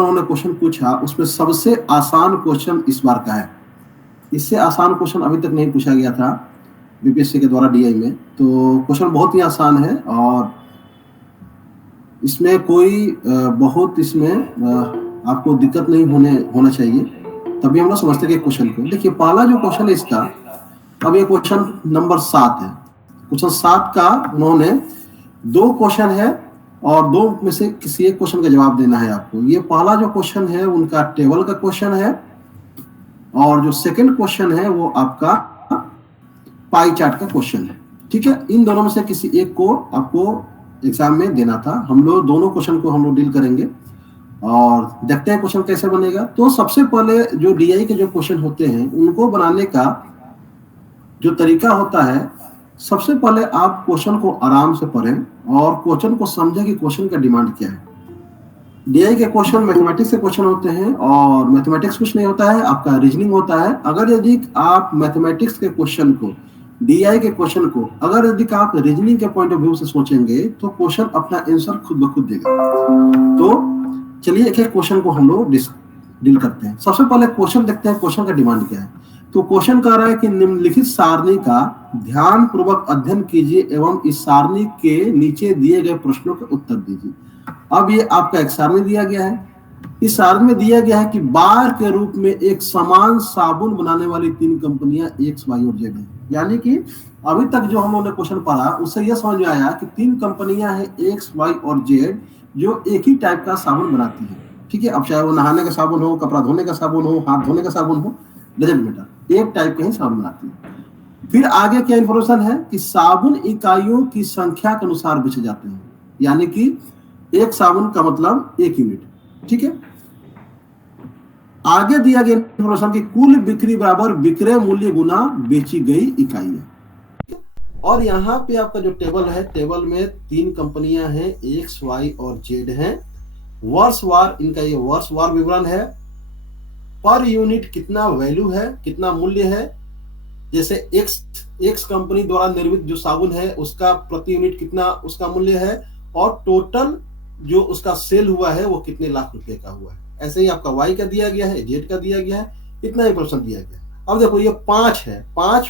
उन्होंने क्वेश्चन पूछा उसमें सबसे आसान क्वेश्चन इस बार का है। इससे आसान क्वेश्चन अभी तक नहीं पूछा गया था बीपीएससी के द्वारा डीआई में। तो क्वेश्चन बहुत ही आसान है और इसमें कोई बहुत इसमें आपको दिक्कत नहीं होना चाहिए, तभी हम लोग समझते हैं क्वेश्चन को। देखिए पहला जो क्वेश्चन है इसका, अब ये क्वेश्चन नंबर 7 है। क्वेश्चन 7 का उन्होंने 2 क्वेश्चन है और 2 में से किसी एक क्वेश्चन का जवाब देना है आपको। ये पहला जो क्वेश्चन है उनका टेबल का क्वेश्चन है और जो सेकंड क्वेश्चन है वो आपका पाई चार्ट का क्वेश्चन है। ठीक है, इन दोनों में से किसी एक को आपको एग्जाम में देना था। हम लोग दोनों क्वेश्चन को हम लोग डील करेंगे और देखते हैं क्वेश्चन कैसे बनेगा। तो सबसे पहले जो डीआई के जो क्वेश्चन होते हैं उनको बनाने का जो तरीका होता है, सबसे पहले आप क्वेश्चन को आराम से पढ़ें और क्वेश्चन को समझें कि क्वेश्चन का डिमांड क्या है। डीआई के क्वेश्चन मैथमेटिक्स के क्वेश्चन होते हैं और मैथमेटिक्स कुछ नहीं होता है, आपका रीजनिंग होता है। अगर यदि आप मैथमेटिक्स के क्वेश्चन को, डीआई के क्वेश्चन को अगर यदि आप रीजनिंग के पॉइंट ऑफ व्यू से सोचेंगे तो क्वेश्चन अपना आंसर खुद ब खुद देगा। तो चलिए एक एक क्वेश्चन को हम लोग डील करते हैं। सबसे पहले क्वेश्चन देखते हैं क्वेश्चन का डिमांड क्या है। तो क्वेश्चन कह रहा है कि निम्नलिखित सारणी का ध्यान पूर्वक अध्ययन कीजिए एवं इस सारणी के नीचे दिए गए प्रश्नों के उत्तर दीजिए। अब ये आपका एक सारणी दिया गया है। इस सारणी में दिया गया है कि बार के रूप में एक समान साबुन बनाने वाली 3 कंपनियां एक्स, वाई और जेड है। यानी कि अभी तक जो हम लोगों ने क्वेश्चन पढ़ा उससे यह समझ में आया कि 3 कंपनियां हैं एक्स, वाई और जेड जो एक ही टाइप का साबुन बनाती है। ठीक है, अब चाहे वो नहाने का साबुन हो, कपड़ा धोने का साबुन हो, हाथ धोने का साबुन हो, डजंट मैटर, एक टाइप के ही साबुन बनाती है। फिर आगे क्या इंफॉर्मेशन है कि साबुन इकाइयों की संख्या के अनुसार बेचे जाते हैं। यानी कि एक साबुन का मतलब 1 यूनिट। ठीक है, आगे दिया गया इंफॉर्मेशन कि कुल बिक्री बराबर विक्रय मूल्य गुना बेची गई इकाई है। और यहाँ पे आपका जो टेबल है, टेबल में 3 कंपनियां हैं एक्स, वाई और जेड हैं। वर्षवार इनका ये वर्षवार विवरण है। पर यूनिट कितना वैल्यू है, कितना मूल्य है। जैसे एक्स कंपनी द्वारा निर्मित जो साबुन है उसका प्रति यूनिट कितना उसका मूल्य है और टोटल जो उसका सेल हुआ है वो कितने लाख रुपए का हुआ है। ऐसे ही आपका वाई का दिया गया है, जेड का दिया गया है, इतना ही परसेंट दिया गया है। अब देखो ये 5 है, 5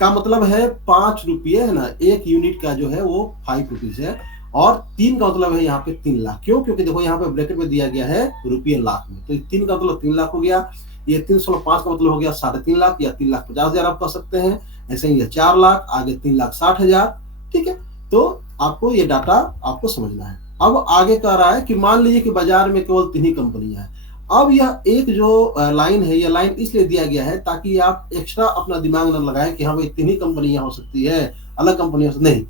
का मतलब है 5 रुपये है ना, 1 यूनिट का जो है वो 5 रुपीज है और 3 का मतलब है यहाँ पे 3 लाख। क्यों? क्योंकि देखो यहाँ पे ब्रैकेट में दिया गया है रुपये लाख में, तो 3 का मतलब 3 लाख हो गया। ये 3/5 का मतलब हो गया 3.5 लाख या 3,50,000 आप कह सकते हैं। ऐसे ही 4 लाख, आगे 3,60,000। ठीक है, तो आपको ये डाटा आपको समझना है। अब आगे कह रहा है कि मान लीजिए कि बाजार में केवल 3 ही कंपनियां हैं। अब यह एक जो लाइन है, यह लाइन इसलिए दिया गया है ताकि आप एक्स्ट्रा अपना दिमाग न लगाएं कि हाँ भाई 3 ही कंपनियां हो सकती है, अलग कंपनियों से नहीं।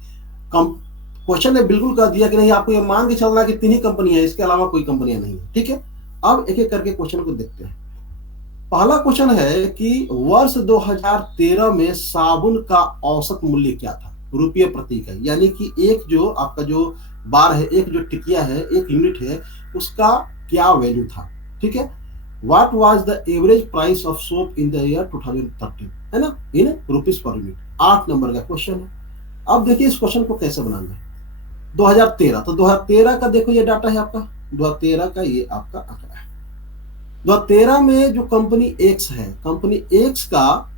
क्वेश्चन ने बिल्कुल कह दिया कि नहीं, आपको ये मान के चलना है कि 3 ही कंपनियां, इसके अलावा कोई कंपनियां नहीं है। ठीक है, अब एक एक करके क्वेश्चन को देखते हैं। पहला क्वेश्चन है कि वर्ष 2013 में साबुन का औसत मूल्य क्या था रुपये प्रति इकाई। यानी कि एक जो आपका जो बार है, एक जो टिकिया है, 1 यूनिट है, उसका क्या वैल्यू था। ठीक है, what was the average price of soap in the year 2013, है ना, in rupees per unit. 8 number का क्वेश्चन है। अब देखिए इस क्वेश्चन को कैसे बनाना है। 2013, तो 2013 का देखो ये डाटा है आपका, 2013 का ये आपका आंकड़ा है। 2013 में जो कंपनी एक्स है, कंपनी एक्स का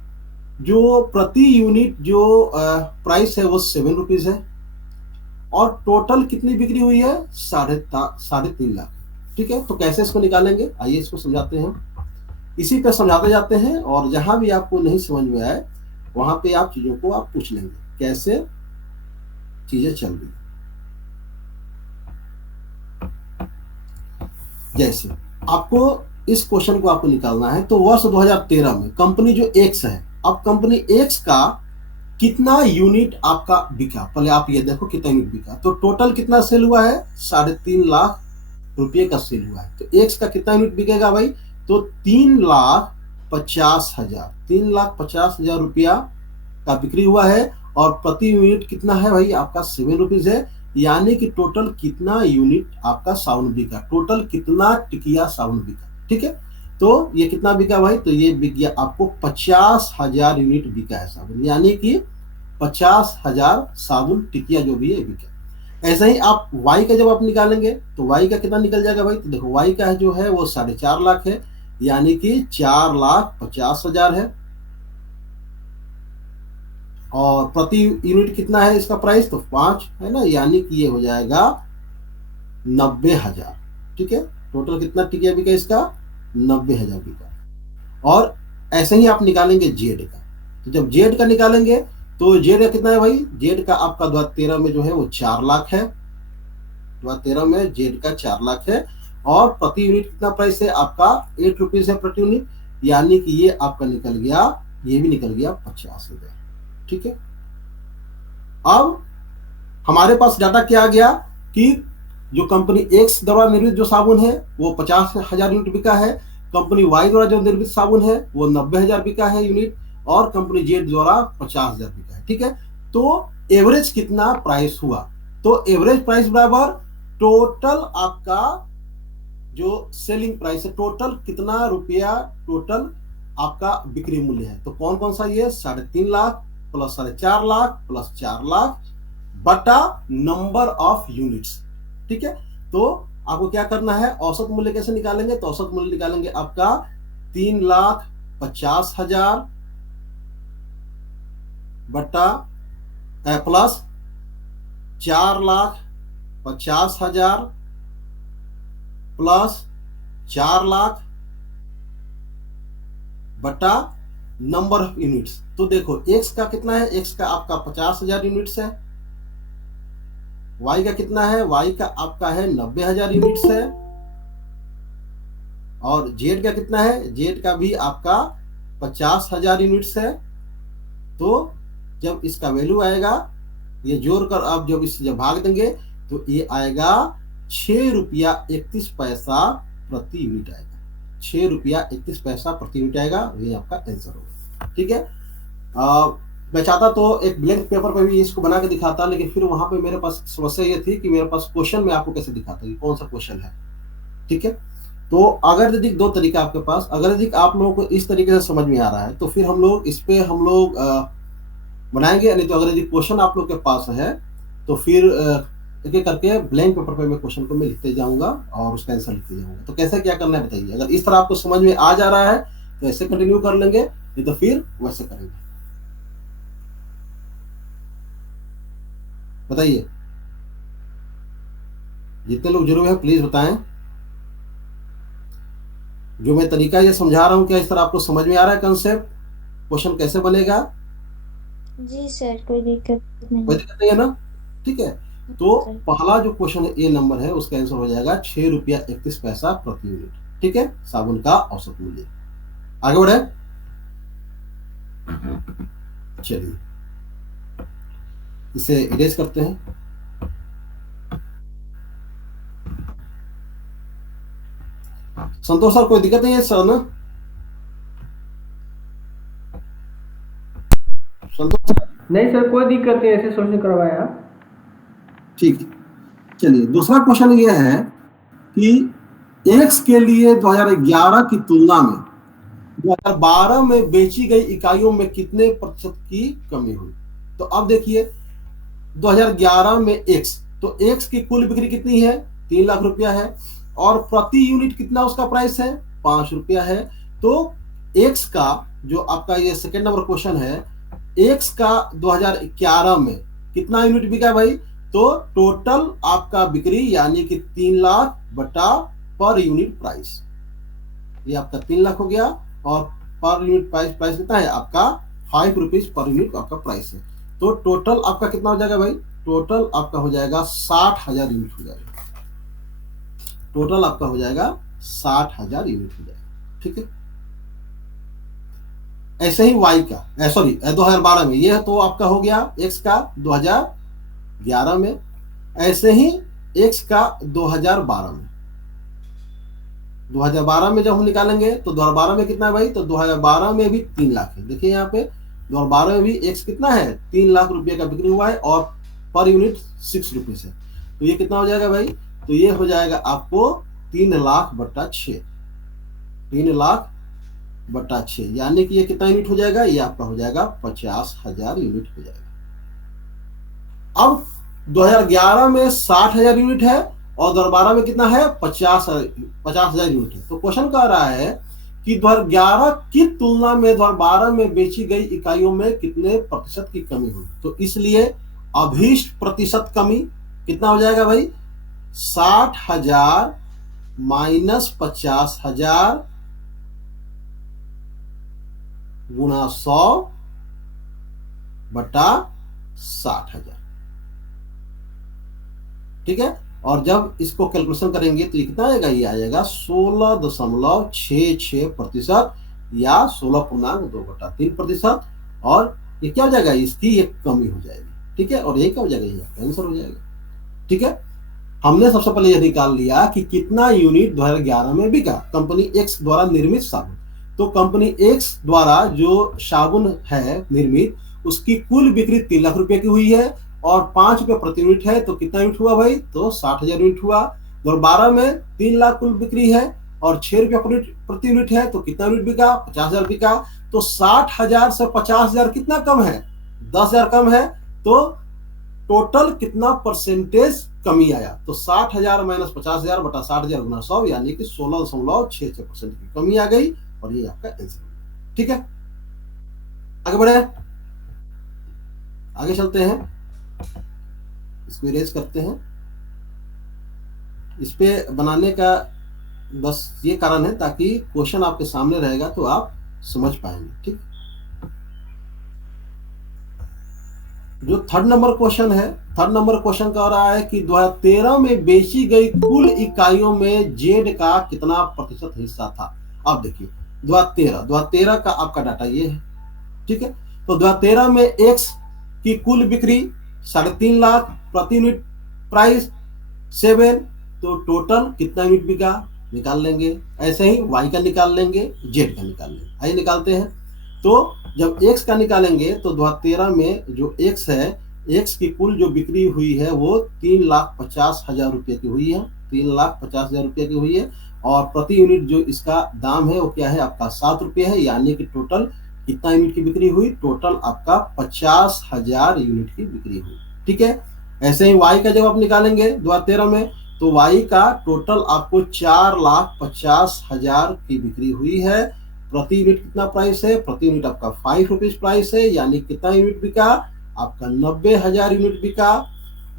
जो प्रति यूनिट जो प्राइस है वो 7 रुपीज है और टोटल कितनी बिक्री हुई है 3.5 लाख। ठीक है, तो कैसे इसको निकालेंगे, आइए इसको समझाते हैं। इसी पे समझाते जाते हैं और जहां भी आपको नहीं समझ में आए वहां पे आप चीजों को आप पूछ लेंगे कैसे चीजें चल रही। जैसे आपको इस क्वेश्चन को आपको निकालना है, तो वर्ष 2013 में कंपनी जो एक्स है, अब कंपनी एक्स का कितना यूनिट आपका बिका, पहले आप ये देखो कितना यूनिट बिका। तो टोटल कितना सेल हुआ है 3.5 लाख रुपये का सेल हुआ है। तो एक्स का कितना यूनिट बिकेगा भाई, तो 3,50,000, 3,50,000 रुपया का बिक्री हुआ है और प्रति यूनिट कितना है भाई आपका 7 रुपीज है। यानी कि टोटल कितना यूनिट आपका साबुन बिका, टोटल कितना टिकिया साबुन बिका। ठीक है, तो ये कितना बिका भाई, तो ये बिक गया आपको 50,000 यूनिट बिका है साबुन। यानी कि 50,000 साबुन टिकिया जो भी है बिका। ऐसे ही आप y का जब आप निकालेंगे तो y का कितना निकल जाएगा भाई, तो देखो y का जो है वो 4.5 लाख है, यानी कि 4,50,000 है। और प्रति यूनिट कितना है इसका प्राइस, तो 5 है ना, यानी कि ये हो जाएगा 90,000। ठीक है, टोटल कितना टिकिया बिका इसका, 90,000 बिका। और ऐसे ही आप निकालेंगे जेड का, तो जब जेड का निकालेंगे तो जेड का कितना है भाई, जेड का आपका 2013 में जो है वो 4 लाख है, 2013 में जेड का 4 लाख है। और प्रति यूनिट कितना प्राइस है आपका, 8 रुपीज है प्रति यूनिट, यानी कि ये आपका निकल गया, ये भी निकल गया 50,000। ठीक है, अब हमारे पास डाटा क्या आ गया कि जो कंपनी एक्स द्वारा निर्मित जो साबुन है वो 50,000 यूनिट बिका है, कंपनी वाई द्वारा जो निर्मित साबुन है वो 90,000 बिका है यूनिट, और कंपनी जेड द्वारा 50,000 बिका है। ठीक है, तो एवरेज कितना प्राइस हुआ, तो एवरेज प्राइस बराबर टोटल आपका जो सेलिंग प्राइस है, टोटल कितना रुपया टोटल आपका बिक्री मूल्य है, तो कौन कौन सा, ये 3.5 लाख प्लस 4.5 लाख प्लस 4 लाख बटा नंबर ऑफ यूनिट्स। ठीक है, तो आपको क्या करना है, औसत मूल्य कैसे निकालेंगे, तो औसत मूल्य निकालेंगे आपका 3,50,000 बटा प्लस 4,50,000 प्लस 4 लाख बटा नंबर ऑफ यूनिट्स। तो देखो एक्स का कितना है, एक्स का आपका 50,000 यूनिट्स है, वाई का कितना है, वाई का आपका है 90,000 यूनिट्स है, और जेड का कितना है, जेड का भी आपका 50,000 यूनिट्स है। तो जब इसका वैल्यू आएगा, ये जोड़कर आप जब इससे जब भाग देंगे तो ये आएगा 6.31 रुपया प्रति यूनिट आएगा, 6.31 रुपया प्रति यूनिट आएगा, ये आपका आंसर होगा। ठीक है, मैं चाहता तो एक ब्लैंक पेपर पर भी इसको बना के दिखाता, लेकिन फिर वहां पे मेरे पास समस्या ये थी कि मेरे पास क्वेश्चन में आपको कैसे दिखाता कि कौन सा क्वेश्चन है। ठीक है, तो अगर यदि दो तरीका आपके पास, अगर यदि आप लोगों को इस तरीके से समझ में आ रहा है तो फिर हम लोग इस पे हम लोग बनाएंगे, नहीं तो अगर यदि क्वेश्चन आप लोग के पास है तो फिर एक एक करके ब्लैंक पेपर पे मैं क्वेश्चन को मैं लिखते जाऊंगा और उसका आंसर लिखते जाऊंगा। तो कैसे क्या करना है बताइए, अगर इस तरह आपको समझ में आ जा रहा है तो ऐसे कंटिन्यू कर लेंगे, नहीं तो फिर वैसे करेंगे। बताइए, जितने लोग जुड़े हुए हैं प्लीज बताएं, जो मैं तरीका ये समझा रहा हूं क्या इस तरह आपको समझ में आ रहा है कंसेप्ट, क्वेश्चन कैसे बनेगा। जी सर, कोई दिक्कत कोई नहीं। दिक्कत नहीं है ना। ठीक है, तो पहला जो क्वेश्चन है, ए नंबर है, उसका आंसर हो जाएगा 6.31 रुपया प्रति यूनिट। ठीक है, साबुन का औसत मूल्य। आगे बढ़े, चलिए इसे इरेज करते हैं। संतोष सर कोई दिक्कत नहीं है सर ना, संतोष सर? नहीं सर, कोई दिक्कत नहीं, ऐसे सोल्यूशन करवाया। ठीक, चलिए दूसरा क्वेश्चन ये है कि एक्स के लिए 2011 की तुलना में 2012 में बेची गई इकाइयों में कितने प्रतिशत की कमी हुई। तो अब देखिए 2011 में एक्स, तो एक्स की कुल बिक्री कितनी है, 3 लाख रुपया है, और प्रति यूनिट कितना उसका प्राइस है, 5 रुपया है। तो एक्स का जो आपका ये सेकेंड नंबर क्वेश्चन है, एक्स का 2011 में कितना यूनिट बिका भाई, तो टोटल आपका बिक्री यानी कि 3 लाख बटा पर यूनिट प्राइस, ये आपका 3 लाख हो गया, और पर यूनिट प्राइस कितना है आपका 5 रुपीज पर यूनिट आपका प्राइस है। तो टोटल आपका कितना हो जाएगा भाई, टोटल आपका हो जाएगा 60,000 यूनिट हो जाएगा, टोटल आपका हो जाएगा 60,000 यूनिट हो जाएगा। ठीक है, ऐसे ही वाई का सॉरी 2012 में, ये तो आपका हो गया एक्स का 2011 में, ऐसे ही एक्स का 2012 में, 2012 में जब हम निकालेंगे तो 2012 में कितना है भाई, तो 2012 में भी 3 लाख है। देखिए यहाँ पे 2012 में भी एक्स कितना है, 3 लाख रुपए का बिक्री हुआ है, और पर यूनिट 6 रुपीज है। तो ये कितना हो जाएगा भाई, तो ये हो जाएगा आपको 3 लाख बट्टा 6, 3 लाख बट्टा 6, यानी कि ये कितना यूनिट हो जाएगा, ये आपका हो जाएगा 50,000 यूनिट हो जाएगा। अब 2011 में 60,000 यूनिट है और 2012 में कितना है 50,000 यूनिट है। तो क्वेश्चन कह रहा है कि 2011 की तुलना में 2012 में बेची गई इकाइयों में कितने प्रतिशत की कमी हुई। तो इसलिए अभीष्ट प्रतिशत कमी कितना हो जाएगा भाई, 60,000 माइनस 50,000 गुणा 100 बटा 60,000। ठीक है, और जब इसको कैलकुलेशन करेंगे तो ये कितना आएगा, ये आएगा 16.66% या 16.2/3%। और ये क्या हो जाएगा, इसकी एक कमी हो जाएगी। ठीक है, और ये क्या हो जाएगा, ये आंसर हो जाएगा। ठीक है, हमने सबसे पहले यह निकाल लिया कि कितना यूनिट 2011 में बिका कंपनी एक्स द्वारा निर्मित साबुन। तो कंपनी एक्स द्वारा जो साबुन है निर्मित, उसकी कुल बिक्री 3 लाख रुपए की हुई है और 5 रुपए प्रति यूनिट है। तो कितना यूनिट हुआ भाई, तो 60,000 यूनिट हुआ। 2012 में 3 लाख कुल बिक्री है और 6 रुपए प्रति यूनिट है। तो कितना यूनिट बिका, 50,000 बिका। तो 60,000 से 50,000 कितना कम है, 10,000 कम है। तो टोटल कितना परसेंटेज कमी आया, तो 60,000 माइनस 50,000 बटा 60,000 गुना 100 यानी कि 16.66% की कमी आ गई और ये आपका आंसर। ठीक है, आगे बढ़े, आगे चलते हैं, इसको इरेज करते हैं। इस पे बनाने का बस ये कारण है ताकि क्वेश्चन आपके सामने रहेगा तो आप समझ पाएंगे। ठीक, जो थर्ड नंबर क्वेश्चन है, थर्ड नंबर क्वेश्चन कह रहा है कि 2013 में बेची गई कुल इकाइयों में जेड का कितना प्रतिशत हिस्सा था। अब देखिए 2013 का आपका डाटा ये है। ठीक है, तो 2013 में एक्स की कुल बिक्री 3.5 लाख, प्रति यूनिट प्राइस 7, तो टोटल कितना यूनिट बिका निकाल लेंगे। ऐसे ही वाई का निकाल लेंगे, जेड का निकाल लेंगे। आइए निकालते हैं। तो जब x का निकालेंगे तो 2013 में जो x है, x की कुल जो बिक्री हुई है वो 3,50,000 रुपये की हुई है, 3,50,000 रुपये की हुई है। और प्रति यूनिट जो इसका दाम है वो क्या है आपका 7 रुपये है। यानी कि टोटल कितना यूनिट की बिक्री हुई, टोटल आपका 50,000 यूनिट की बिक्री हुई। ठीक है, ऐसे ही y का जब आप निकालेंगे 2013 में, तो y का टोटल आपको 4,50,000 की बिक्री हुई है। प्रति यूनिट कितना प्राइस है, प्रति यूनिट आपका 5 रुपीज प्राइस है। यानी कितना यूनिट बिका आपका 90,000 यूनिट बिका।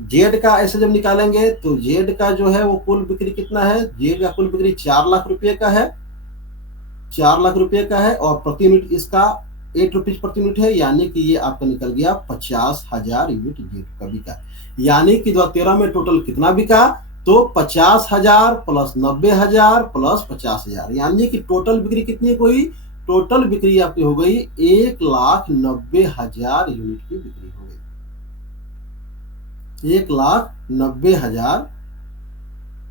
जेड का ऐसे जब निकालेंगे तो जेड का जो है वो कुल बिक्री कितना है, जेड का कुल बिक्री 4 लाख रुपए का है, 4 लाख रुपए का है। और प्रति यूनिट इसका 8 रुपीज प्रति यूनिट है। यानी कि ये आपका निकल गया 50,000 यूनिट जेड का बिका। यानी कि 2013 में टोटल कितना बिका, तो 50,000 प्लस 90,000 प्लस 50,000, यानी कि टोटल बिक्री कितनी हुई, टोटल बिक्री आपकी हो गई 1,90,000 यूनिट की बिक्री हो गई, 1,90,000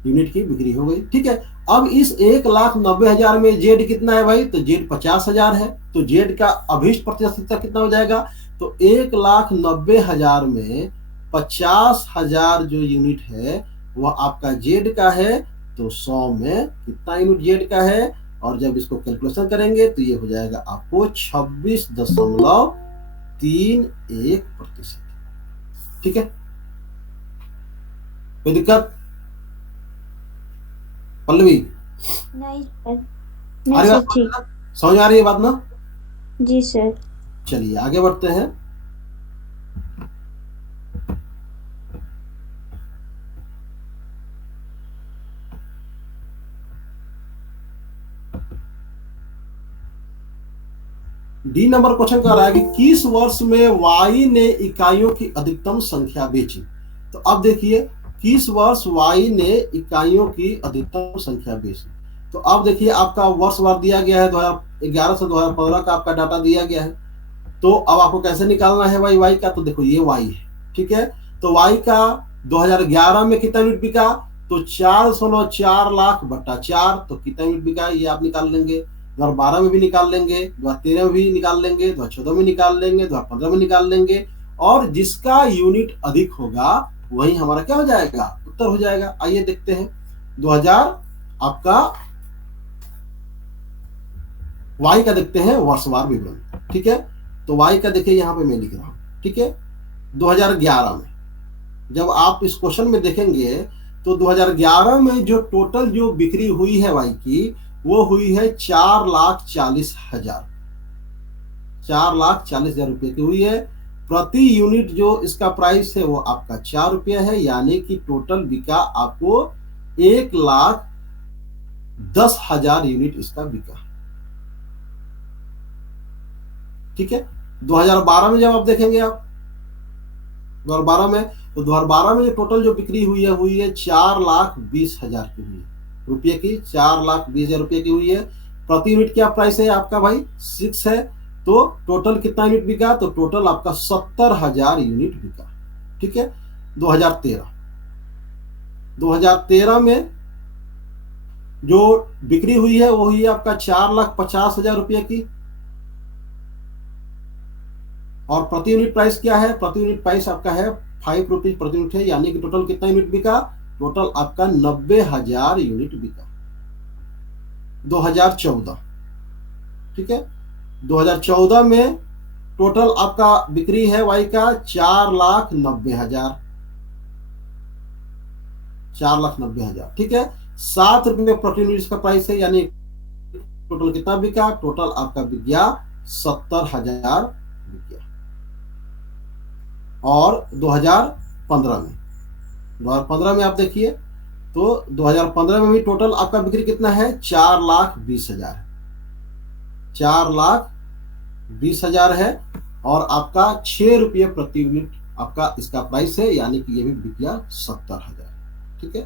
यूनिट की बिक्री हो गई। ठीक है, अब इस 1,90,000 में जेड कितना है भाई, तो जेड 50,000 है। तो जेड का अभीष्ट प्रतिशत कितना हो जाएगा, तो 1,90,000 में 50,000 जो यूनिट है वह आपका जेड का है। तो 100 में कितना यूनिट जेड का है, और जब इसको कैलकुलेशन करेंगे तो ये हो जाएगा आपको 26.31%। ठीक है, कोई दिक्कत पल्लवी? नहीं सर, नहीं सर, ठीक। समझ आ रही है बात ना? जी सर। चलिए आगे बढ़ते हैं। डी नंबर क्वेश्चन कह रहा है कि किस वर्ष में वाई ने इकाइयों की अधिकतम संख्या बेची। तो अब देखिए किस वर्ष वाई ने इकाइयों की अधिकतम संख्या बेची। तो अब देखिए आपका वर्षवार दिया गया है, 2011 से 2015 का आपका डाटा दिया गया है। तो अब आपको कैसे निकालना है वाई का, तो देखो ये वाई है। ठीक है, तो वाई का 2011 में कितना यूनिट बिका, तो 404 लाख बट्टा 4, तो कितना यूनिट बिका ये आप निकाल लेंगे। 2012 में भी निकाल लेंगे, 2013 में भी निकाल लेंगे, 2014 में निकाल लेंगे, 2015 में निकाल लेंगे। और जिसका यूनिट अधिक होगा वही हमारा क्या हो जाएगा, उत्तर हो जाएगा। आइए देखते हैं 2000 आपका वाई का देखते हैं वर्षवार विवरण। ठीक है, तो वाई का देखिए यहाँ पे मैं लिख रहा हूं। ठीक है, 2011 में जब आप इस क्वेश्चन में देखेंगे तो 2011 में जो टोटल जो बिक्री हुई है वाई की वो हुई है 4,40,000, 4,40,000 रुपये की हुई है। प्रति यूनिट जो इसका प्राइस है वो आपका 4 रुपया है, यानी कि टोटल बिका आपको 1,10,000 यूनिट इसका बिका। ठीक है। 2012 में जब आप देखेंगे, आप 2012 में, तो 2012 में जो टोटल जो बिक्री हुई है 4,20,000 की हुई है रुपये की, 4,20,000 रुपये की हुई है। प्रति यूनिट क्या प्राइस है आपका भाई 6 है, तो टोटल कितना यूनिट बिका, तो टोटल आपका 70,000 यूनिट बिका। ठीक है। 2013 में जो बिक्री हुई है वो हुई आपका 4,50,000 रुपये की, और प्रति यूनिट प्राइस क्या है, प्रति यूनिट प्राइस आपका है 5 रुपीज प्रति यूनिट है, यानी कि टोटल कितना यूनिट बिका, टोटल आपका 90,000 यूनिट बिका। 2014, ठीक है, 2014 में टोटल आपका बिक्री है वाई का 4,90,000, 4,90,000। ठीक है। 7 रुपये प्रति यूनिट का प्राइस है, यानी टोटल कितना बिका, टोटल आपका बिक गया 70,000 बिक गया। और 2015 में आप देखिए, तो 2015 में भी टोटल आपका बिक्री कितना है 4,20,000, 4,20,000 है, और आपका 6 रुपये प्रति यूनिट आपका इसका प्राइस है, यानी कि ये भी बिक गया 70,000। ठीक है।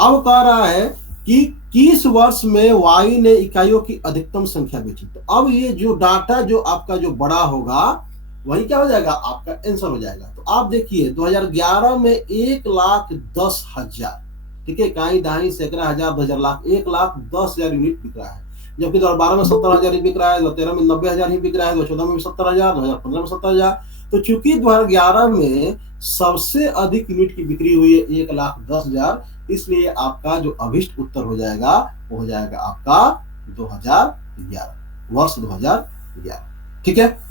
अब कह रहा है कि किस वर्ष में वाई ने इकाइयों की अधिकतम संख्या बेची। तो अब ये जो डाटा जो आपका जो बड़ा होगा वही क्या हो जाएगा, आपका आंसर हो जाएगा। तो आप देखिए 2011 में 1,10,000, ठीक है, कहीं दाई सैकड़ा हजार 2,000 लाख, 1,10,000 यूनिट बिक रहा है, जबकि 2012 में 70,000 ही बिक रहा है, 2013 में 90,000 ही बिक रहा है, 2014 में भी 70,000, 2015 में 70,000। तो चूंकि 2011 में सबसे अधिक यूनिट की बिक्री हुई है 1,10,000, इसलिए आपका जो अभिष्ट उत्तर हो जाएगा वो हो जाएगा आपका 2011, वर्ष 2011। ठीक है,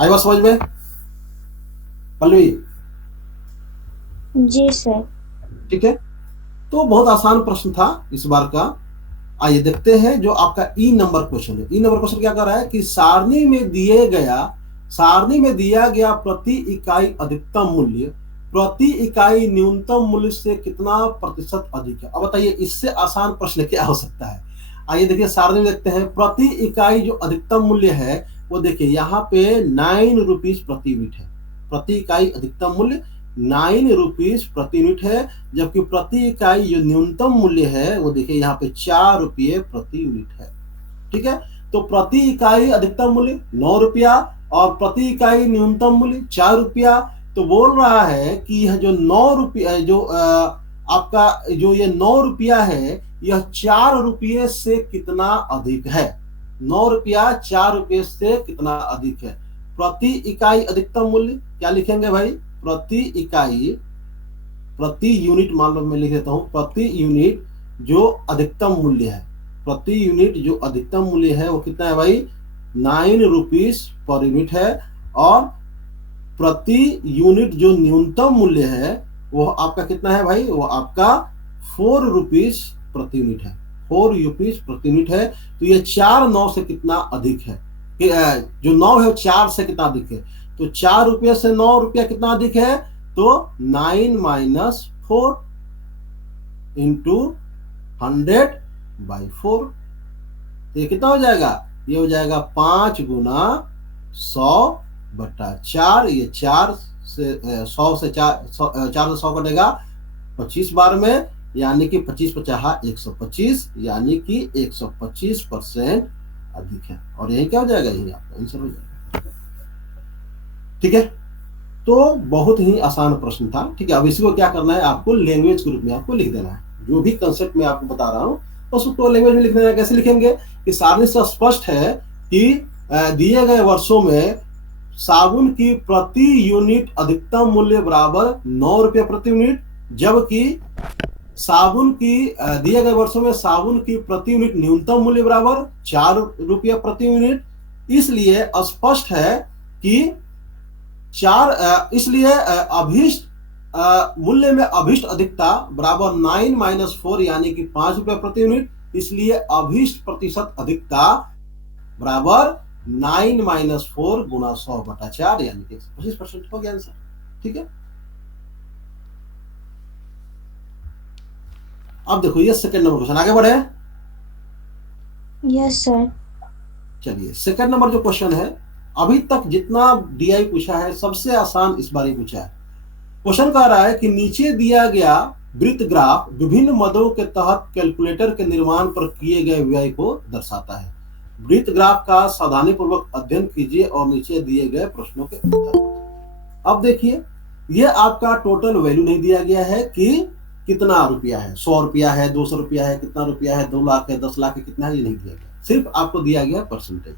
आई बात समझ में पल्लवी? जी सर। ठीक है, तो बहुत आसान प्रश्न था इस बार का। आइए देखते हैं जो आपका ई नंबर क्वेश्चन है। ई नंबर क्वेश्चन क्या कर रहा है कि सारणी में दिया गया प्रति इकाई अधिकतम मूल्य प्रति इकाई न्यूनतम मूल्य से कितना प्रतिशत अधिक है। अब बताइए इससे आसान प्रश्न क्या हो सकता है। आइए देखिए सारणी में देखते हैं, प्रति इकाई जो अधिकतम मूल्य है वो देखिए यहाँ पे 9 रुपीज प्रति यूनिट है, प्रति इकाई अधिकतम मूल्य 9 रुपीज प्रति यूनिट है, जबकि प्रति इकाई जो न्यूनतम मूल्य है वो देखिए यहाँ पे 4 रुपये प्रति यूनिट है। ठीक है, तो प्रति इकाई अधिकतम मूल्य 9 रुपया और प्रति इकाई न्यूनतम मूल्य 4 रुपया। तो बोल रहा है कि यह जो 9 रुपया जो आपका जो ये 9 रुपया है यह 4 रुपये से कितना अधिक है, 9 रुपया 4 रुपये से कितना अधिक है। प्रति इकाई अधिकतम मूल्य क्या लिखेंगे भाई, प्रति इकाई, प्रति यूनिट मान लो मैं लिख देता हूं, प्रति यूनिट जो अधिकतम मूल्य है, प्रति यूनिट जो अधिकतम मूल्य है वो कितना है भाई 9 रुपीज पर यूनिट है, और प्रति यूनिट जो न्यूनतम मूल्य है वो आपका कितना है भाई, वो आपका 4 रुपीज प्रति यूनिट है, 4 रुपीज प्रति यूनिट है। तो ये 4 9 से कितना अधिक है, जो 9 है वो 4 से कितना अधिक है, तो 4 रुपये से 9 रुपया कितना अधिक है, तो 9 माइनस 4 इंटू 100/4। तो ये कितना हो जाएगा, ये हो जाएगा 5 गुना 100/4। ये 4 से 100 से 4 से 100 कटेगा 25 बार में, यानी कि 25 50 125, यानी कि 125% अधिक है। और यही क्या हो जाएगा, यही आपका आंसर हो जाएगा। ठीक है, तो बहुत ही आसान प्रश्न था। ठीक है, अब इसी को क्या करना है, आपको लैंग्वेज के रूप में आपको लिख देना है। जो भी कंसेप्ट मैं आपको बता रहा हूँ तो उसको लैंग्वेज में लिखना है। कैसे लिखेंगे कि सारणी से स्पष्ट है कि दिए गए वर्षों में साबुन की प्रति यूनिट अधिकतम मूल्य बराबर 9 रुपये प्रति यूनिट, जबकि साबुन की दिए गए वर्षों में साबुन की प्रति यूनिट न्यूनतम मूल्य बराबर 4 रुपये प्रति यूनिट। इसलिए स्पष्ट है कि इसलिए अभिष्ट मूल्य में अभीष्ट अधिकता बराबर 9 माइनस 4 यानी कि 5 रुपए प्रति यूनिट, इसलिए अभीष्ट प्रतिशत अधिकता बराबर 9 माइनस 4 गुना 100/4 यानी कि 125% हो गया आंसर। ठीक है, अब देखो ये सेकंड नंबर क्वेश्चन, आगे बढ़े। Yes sir. चलिए सेकंड नंबर जो क्वेश्चन है, अभी तक जितना डीआई पूछा है सबसे आसान इस बार ही पूछा है। क्वेश्चन कह रहा है कि नीचे दिया गया वृत्त ग्राफ विभिन्न मदों के तहत कैलकुलेटर के निर्माण पर किए गए व्यय को दर्शाता है। वृत्त ग्राफ का सावधानीपूर्वक अध्ययन कीजिए और नीचे दिए गए प्रश्नों के उत्तर। अब देखिए, ये आपका टोटल वैल्यू नहीं दिया गया है कि कितना रुपया है, 100 रुपया है, 200 रुपया है, कितना रुपया है, 2 लाख है, 10 लाख है, कितना है, ये नहीं दिया गया, सिर्फ आपको दिया गया परसेंटेज।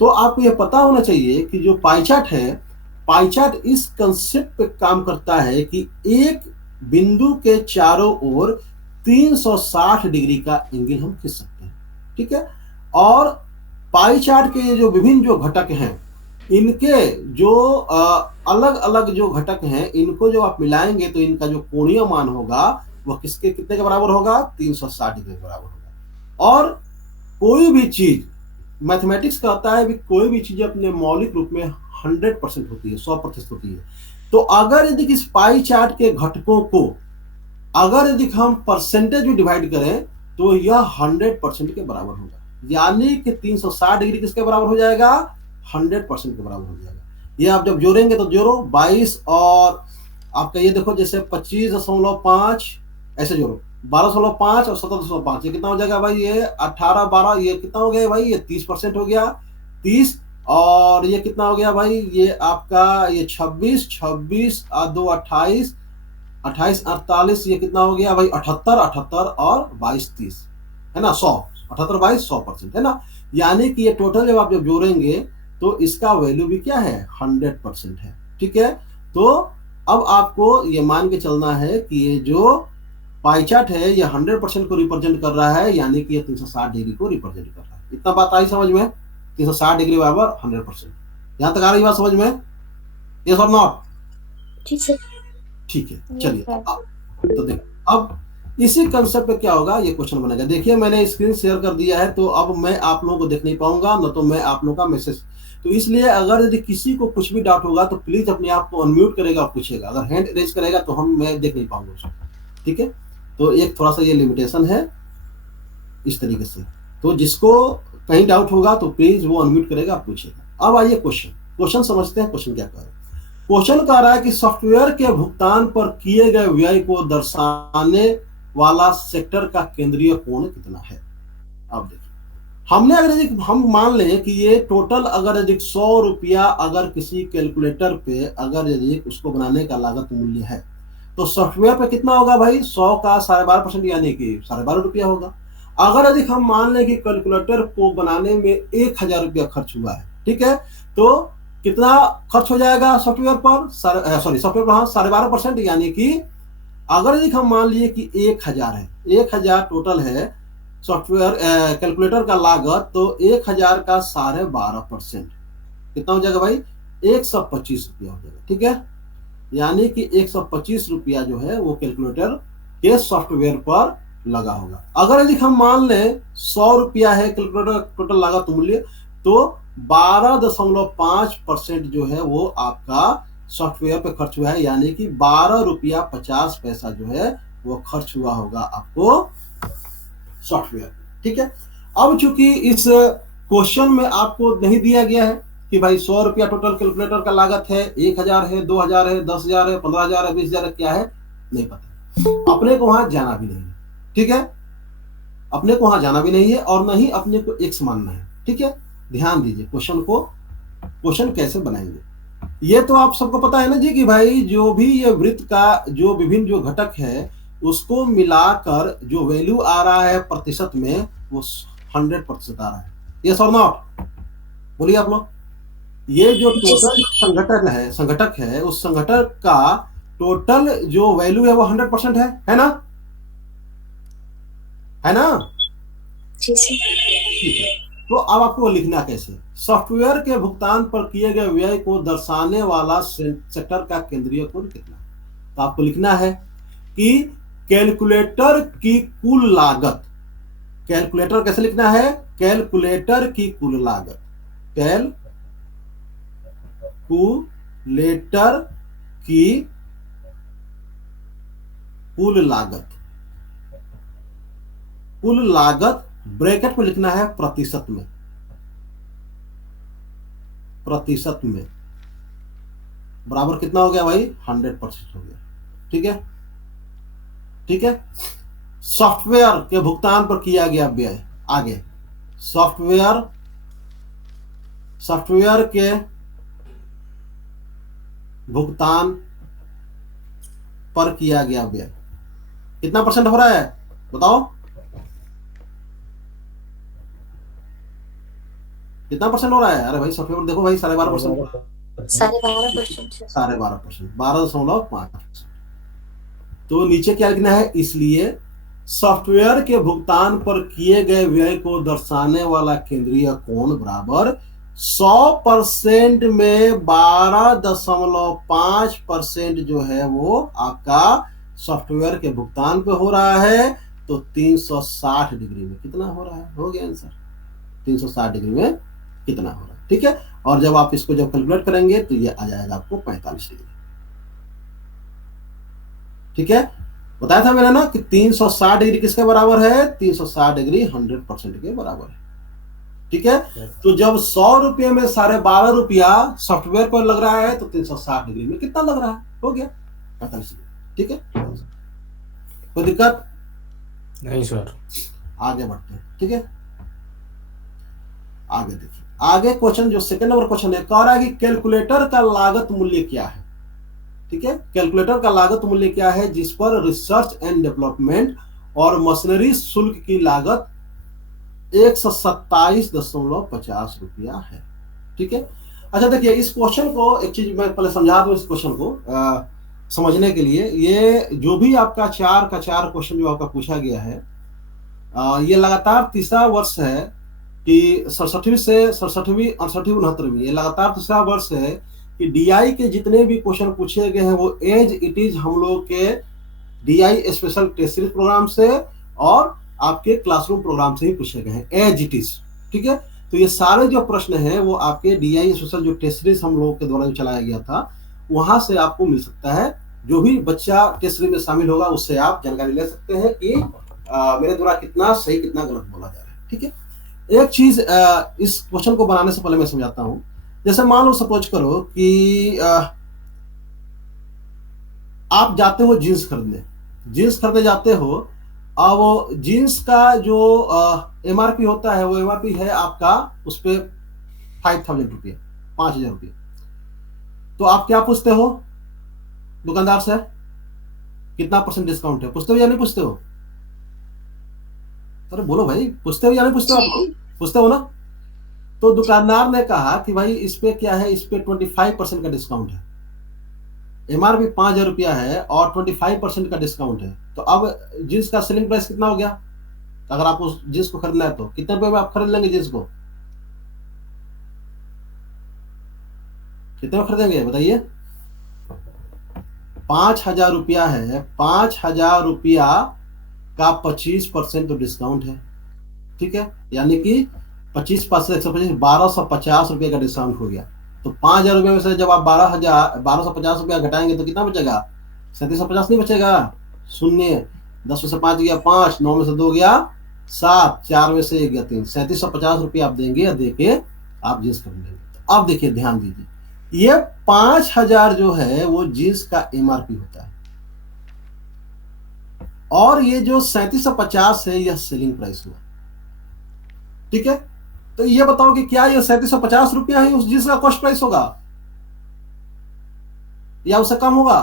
तो आपको ये पता होना चाहिए कि जो पाई चार्ट है, पाई चार्ट इस कंसेप्ट पे काम करता है कि एक बिंदु के चारों ओर 360 डिग्री का एंगल हम खींच सकते हैं। ठीक है, और पाई चार्ट के जो विभिन्न जो घटक हैं, इनके जो अलग अलग जो घटक हैं, इनको जो आप मिलाएंगे तो इनका जो कोणीय मान होगा वह किसके कितने के बराबर होगा, 360 डिग्री के बराबर होगा। और कोई भी चीज, मैथमेटिक्स कहता है कि कोई भी चीज अपने मौलिक रूप में 100% होती है, 100% होती है। तो अगर यदि इस पाई चार्ट के घटकों को अगर यदि हम परसेंटेज में डिवाइड करें तो यह 100% के बराबर होगा, यानी कि 360 डिग्री किसके बराबर हो जाएगा, 100% के बराबर हो जाएगा। ये आप जब जोड़ेंगे तो जोड़ो 22 और आपका ये देखो जैसे 25.5 ऐसे जोड़ो, 12.5 और 17.5, ये कितना हो जाएगा भाई, ये 18 12, ये कितना हो गया भाई, ये 30% हो गया, 30, और ये कितना हो गया भाई, ये आपका ये 26 26 और 2 28 28 48, ये कितना हो गया भाई, 78 78 और 22 30, है ना, 100, 78 22 100% है ना। यानी कि ये टोटल जब जोड़ेंगे तो इसका वैल्यू भी क्या है, 100% है। ठीक है, तो अब आपको ये मान के चलना है कि ये जो पाई चार्ट है ये 100% को रिप्रेजेंट कर रहा है, यानी कि ये 360 डिग्री को रिप्रेजेंट कर रहा है। इतना बात आई समझ में, 360 डिग्री बराबर 100%। यहां तक आ रही बात समझ में, यस और नॉट? ठीक है, ठीक है, चलिए तो देखो अब इसी कंसेप्ट पे क्या होगा, ये क्वेश्चन बनेगा। देखिए मैंने स्क्रीन शेयर कर दिया है, तो अब मैं आप लोगों को देख नहीं पाऊंगा, न तो मैं आप लोगों का मैसेज, तो इसलिए अगर यदि किसी को कुछ भी डाउट होगा तो प्लीज अपने आप को अनम्यूट करेगा और पूछेगा, अगर हैंड रेज करेगा तो मैं देख नहीं पाऊंगा उसको। ठीक है, तो एक थोड़ा सा ये लिमिटेशन है इस तरीके से, तो जिसको कहीं डाउट होगा तो प्लीज वो अनम्यूट करेगा, पूछेगा। अब आइए क्वेश्चन समझते हैं। क्वेश्चन क्या कह रहा है, क्वेश्चन कह रहा है कि सॉफ्टवेयर के भुगतान पर किए गए व्यय को दर्शाने वाला सेक्टर का केंद्रीय कोण कितना है। अब देखिए, हमने अगर हम मान लें कि ये टोटल अगर यदि 100 रुपया अगर किसी कैलकुलेटर पे अगर यदि उसको बनाने का लागत मूल्य है, तो सॉफ्टवेयर पे कितना होगा भाई, 100 का 12.5% यानी कि 12.5 रुपया होगा। अगर यदि हम मान लें कि कैलकुलेटर को बनाने में 1000 रुपया खर्च हुआ है, ठीक है, तो कितना खर्च हो जाएगा सॉफ्टवेयर पर, सॉफ्टवेयर पर 12.5%, यानी कि अगर यदि हम मान लिए कि 1000 है, 1000 टोटल है सॉफ्टवेयर कैलकुलेटर का लागत, तो 1000 का 12.5% कितना हो जाएगा भाई, 125 रुपया हो जाएगा। ठीक है, यानी कि 125 रुपया जो है वो कैलकुलेटर के सॉफ्टवेयर पर लगा होगा। अगर यदि हम मान लें 100 रुपया है कैलकुलेटर टोटल लागत मूल्य, तो 12.5% जो है वो आपका सॉफ्टवेयर पे खर्च हुआ है, यानी कि 12 रुपया 50 पैसा जो है वो खर्च हुआ होगा आपको सॉफ्टवेयर। ठीक है, अब चूंकि इस क्वेश्चन में आपको नहीं दिया गया है कि भाई 100 रुपया टोटल कैलकुलेटर का लागत है, 1000 है, 2000 है, 10,000 है, 15,000 है, 20,000 है, क्या है नहीं पता, अपने को वहां जाना भी नहीं है। ठीक है, अपने को वहां जाना भी नहीं है और नहीं अपने को एक्स मानना है। ठीक है, ध्यान दीजिए क्वेश्चन कैसे बनाएंगे, ये तो आप सबको पता है ना जी कि भाई जो भी ये वृत्त का जो विभिन्न जो घटक है उसको मिलाकर जो वैल्यू आ रहा है प्रतिशत में वो 100% आ रहा है। यस और नॉट, बोलिए आप लोग। ये जो टोटल संघटक है उस संघटक का टोटल जो वैल्यू है वो 100% है ना, है ना। ठीक है, तो अब आपको लिखना कैसे, सॉफ्टवेयर के भुगतान पर किए गए व्यय को दर्शाने वाला सेक्टर का केंद्रीय कोण कितना। तो आपको लिखना है कि कैलकुलेटर की कुल लागत, कैलकुलेटर कैसे लिखना है, कैलकुलेटर की कुल लागत, कैलकुलेटर की कुल लागत, कुल लागत ब्रैकेट में लिखना है प्रतिशत में, प्रतिशत में, बराबर कितना हो गया भाई, 100% हो गया। ठीक है, ठीक है। सॉफ्टवेयर के भुगतान पर किया गया व्यय, आगे सॉफ्टवेयर, सॉफ्टवेयर के भुगतान पर किया गया व्यय कितना परसेंट हो रहा है बताओ, कितना परसेंट हो रहा है, अरे भाई सॉफ्टवेयर देखो भाई 12.5%, 12.5%। 12.5%, 12.5%। तो नीचे क्या लिखना है, इसलिए सॉफ्टवेयर के भुगतान पर किए गए व्यय को दर्शाने वाला केंद्रीय कोण बराबर 100% में 12.5% जो है वो आपका सॉफ्टवेयर के भुगतान पे हो रहा है। तो 360 डिग्री में कितना हो रहा है, हो गया आंसर, 360 डिग्री में कितना हो रहा है। ठीक है, और जब आप इसको जब कैलकुलेट करेंगे तो ये आ जाएगा आपको 45 डिग्री। ठीक है, बताया था मैंने ना कि 360 डिग्री किसके बराबर है, 360 डिग्री 100% के बराबर है। ठीक है, तो जब 100 रुपये में 12.5 रुपया सॉफ्टवेयर पर लग रहा है तो 360 डिग्री में कितना लग रहा है, हो गया 45 डिग्री। ठीक है, कोई दिक्कत नहीं सर। आगे बढ़ते हैं। ठीक है, आगे देखिए, आगे क्वेश्चन जो सेकंड नंबर क्वेश्चन है, कह रहा है कि कैलकुलेटर का लागत मूल्य क्या है। ठीक है, कैलकुलेटर का लागत मूल्य क्या है जिस पर रिसर्च एंड डेवलपमेंट और मशीनरी शुल्क की लागत 127.50 रुपया है। ठीक है, अच्छा देखिए इस क्वेश्चन को, एक चीज मैं पहले समझा दूं इस क्वेश्चन को समझने के लिए। ये जो भी आपका 4 का 4 क्वेश्चन जो आपका पूछा गया है, ये लगातार तीसरा वर्ष है कि 67वीं से 67वीं 68वीं 69वीं, ये लगातार तीसरा वर्ष है कि डीआई के जितने भी क्वेश्चन पूछे गए हैं वो एज इट इज हम लोग के DI special test series program से और आपके क्लासरूम प्रोग्राम से ही पूछे गए हैं, एज इट इज। ठीक है, तो ये सारे जो प्रश्न हैं वो आपके डीआई स्पेशल जो टेस्ट सीरीज हम लोग के द्वारा जो चलाया गया था वहां से आपको मिल सकता है। जो भी बच्चा टेस्ट सीरीज में शामिल होगा उससे आप जानकारी ले सकते हैं कि मेरे द्वारा कितना सही कितना गलत बोला जा रहा है। ठीक है, एक चीज इस क्वेश्चन को बनाने से पहले मैं समझाता हूं। जैसे मान लो सपोज करो कि आप जाते हो जींस खरीदने, जींस खरीदने जाते हो, अब जींस का जो एमआरपी होता है वो एमआरपी है आपका उस पर 5,000 रुपये, 5,000 रुपये। तो आप क्या पूछते हो दुकानदार से, कितना परसेंट डिस्काउंट है, पूछते हो या नहीं पूछते हो, अरे बोलो भाई, पूछते हो या नहीं पूछते हो, आप पूछते हो ना। तो दुकानदार ने कहा कि भाई इस पे क्या है, इस पे 25% का डिस्काउंट है, एमआरपी 5,000 रुपया है और 25% का डिस्काउंट है। तो अब जींस का सेलिंग प्राइस कितना हो गया, अगर आपको जींस को खरीदना है तो कितने रुपए में आप खरीद लेंगे जींस को, कितने में खरीदेंगे बताइए। 5,000 रुपया है, 5,000 रुपया का 25% तो डिस्काउंट है। ठीक है, यानी कि 25% 125 1250 रुपये का डिस्काउंट हो गया। तो 5,000 रुपये में से जब आप 1250 रुपया घटाएंगे तो कितना बचेगा, 3750 नहीं बचेगा, शून्य, 10 में से 5 गया 5, 9 में से 2 गया 7, 4 में से 1 गया 3, 3750 रुपया आप देंगे या देके आप जींस खरीद लेंगे। तो अब देखिए ध्यान दीजिए, ये 5,000 जो है वो जींस का एमआरपी होता है और ये जो 3750 है यह सेलिंग प्राइस हुआ। ठीक है, तो ये बताओ कि क्या ये 3750 रुपया ही उस जींस का कॉस्ट प्राइस होगा या उससे कम होगा।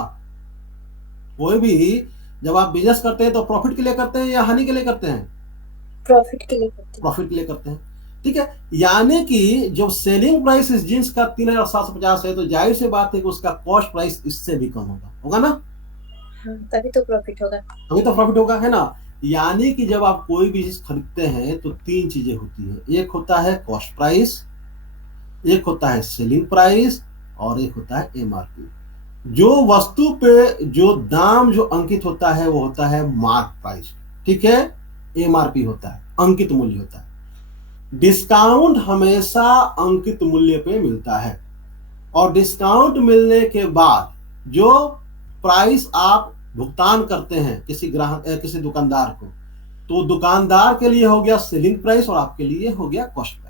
कोई भी जब आप बिजनेस करते हैं तो प्रॉफिट के लिए करते हैं या हानि के लिए करते हैं, प्रॉफिट के लिए करते हैं, प्रॉफिट के लिए करते हैं। ठीक है, यानी कि जो सेलिंग प्राइस इस जींस का 3,750 है तो जाहिर सी बात है कि उसका कॉस्ट प्राइस इससे भी कम होगा ना। तभी तो प्रॉफिट होगा, तभी तो प्रॉफिट होगा, है ना। यानी कि जब आप कोई भी चीज खरीदते हैं तो 3 चीजें होती है, एक होता है कॉस्ट प्राइस, एक होता है सेलिंग प्राइस और एक होता है एमआरपी। जो वस्तु पे जो दाम जो अंकित होता है वो होता है मार्क प्राइस, ठीक है, एमआरपी होता है, अंकित मूल्य होता है। डिस्काउंट हमेशा अंकित मूल्य पे मिलता है, और डिस्काउंट मिलने के बाद जो प्राइस आप भुगतान करते हैं किसी ग्राहक किसी दुकानदार को, तो दुकानदार के लिए हो गया सेलिंग प्राइस और आपके लिए हो गया कॉस्ट प्राइस।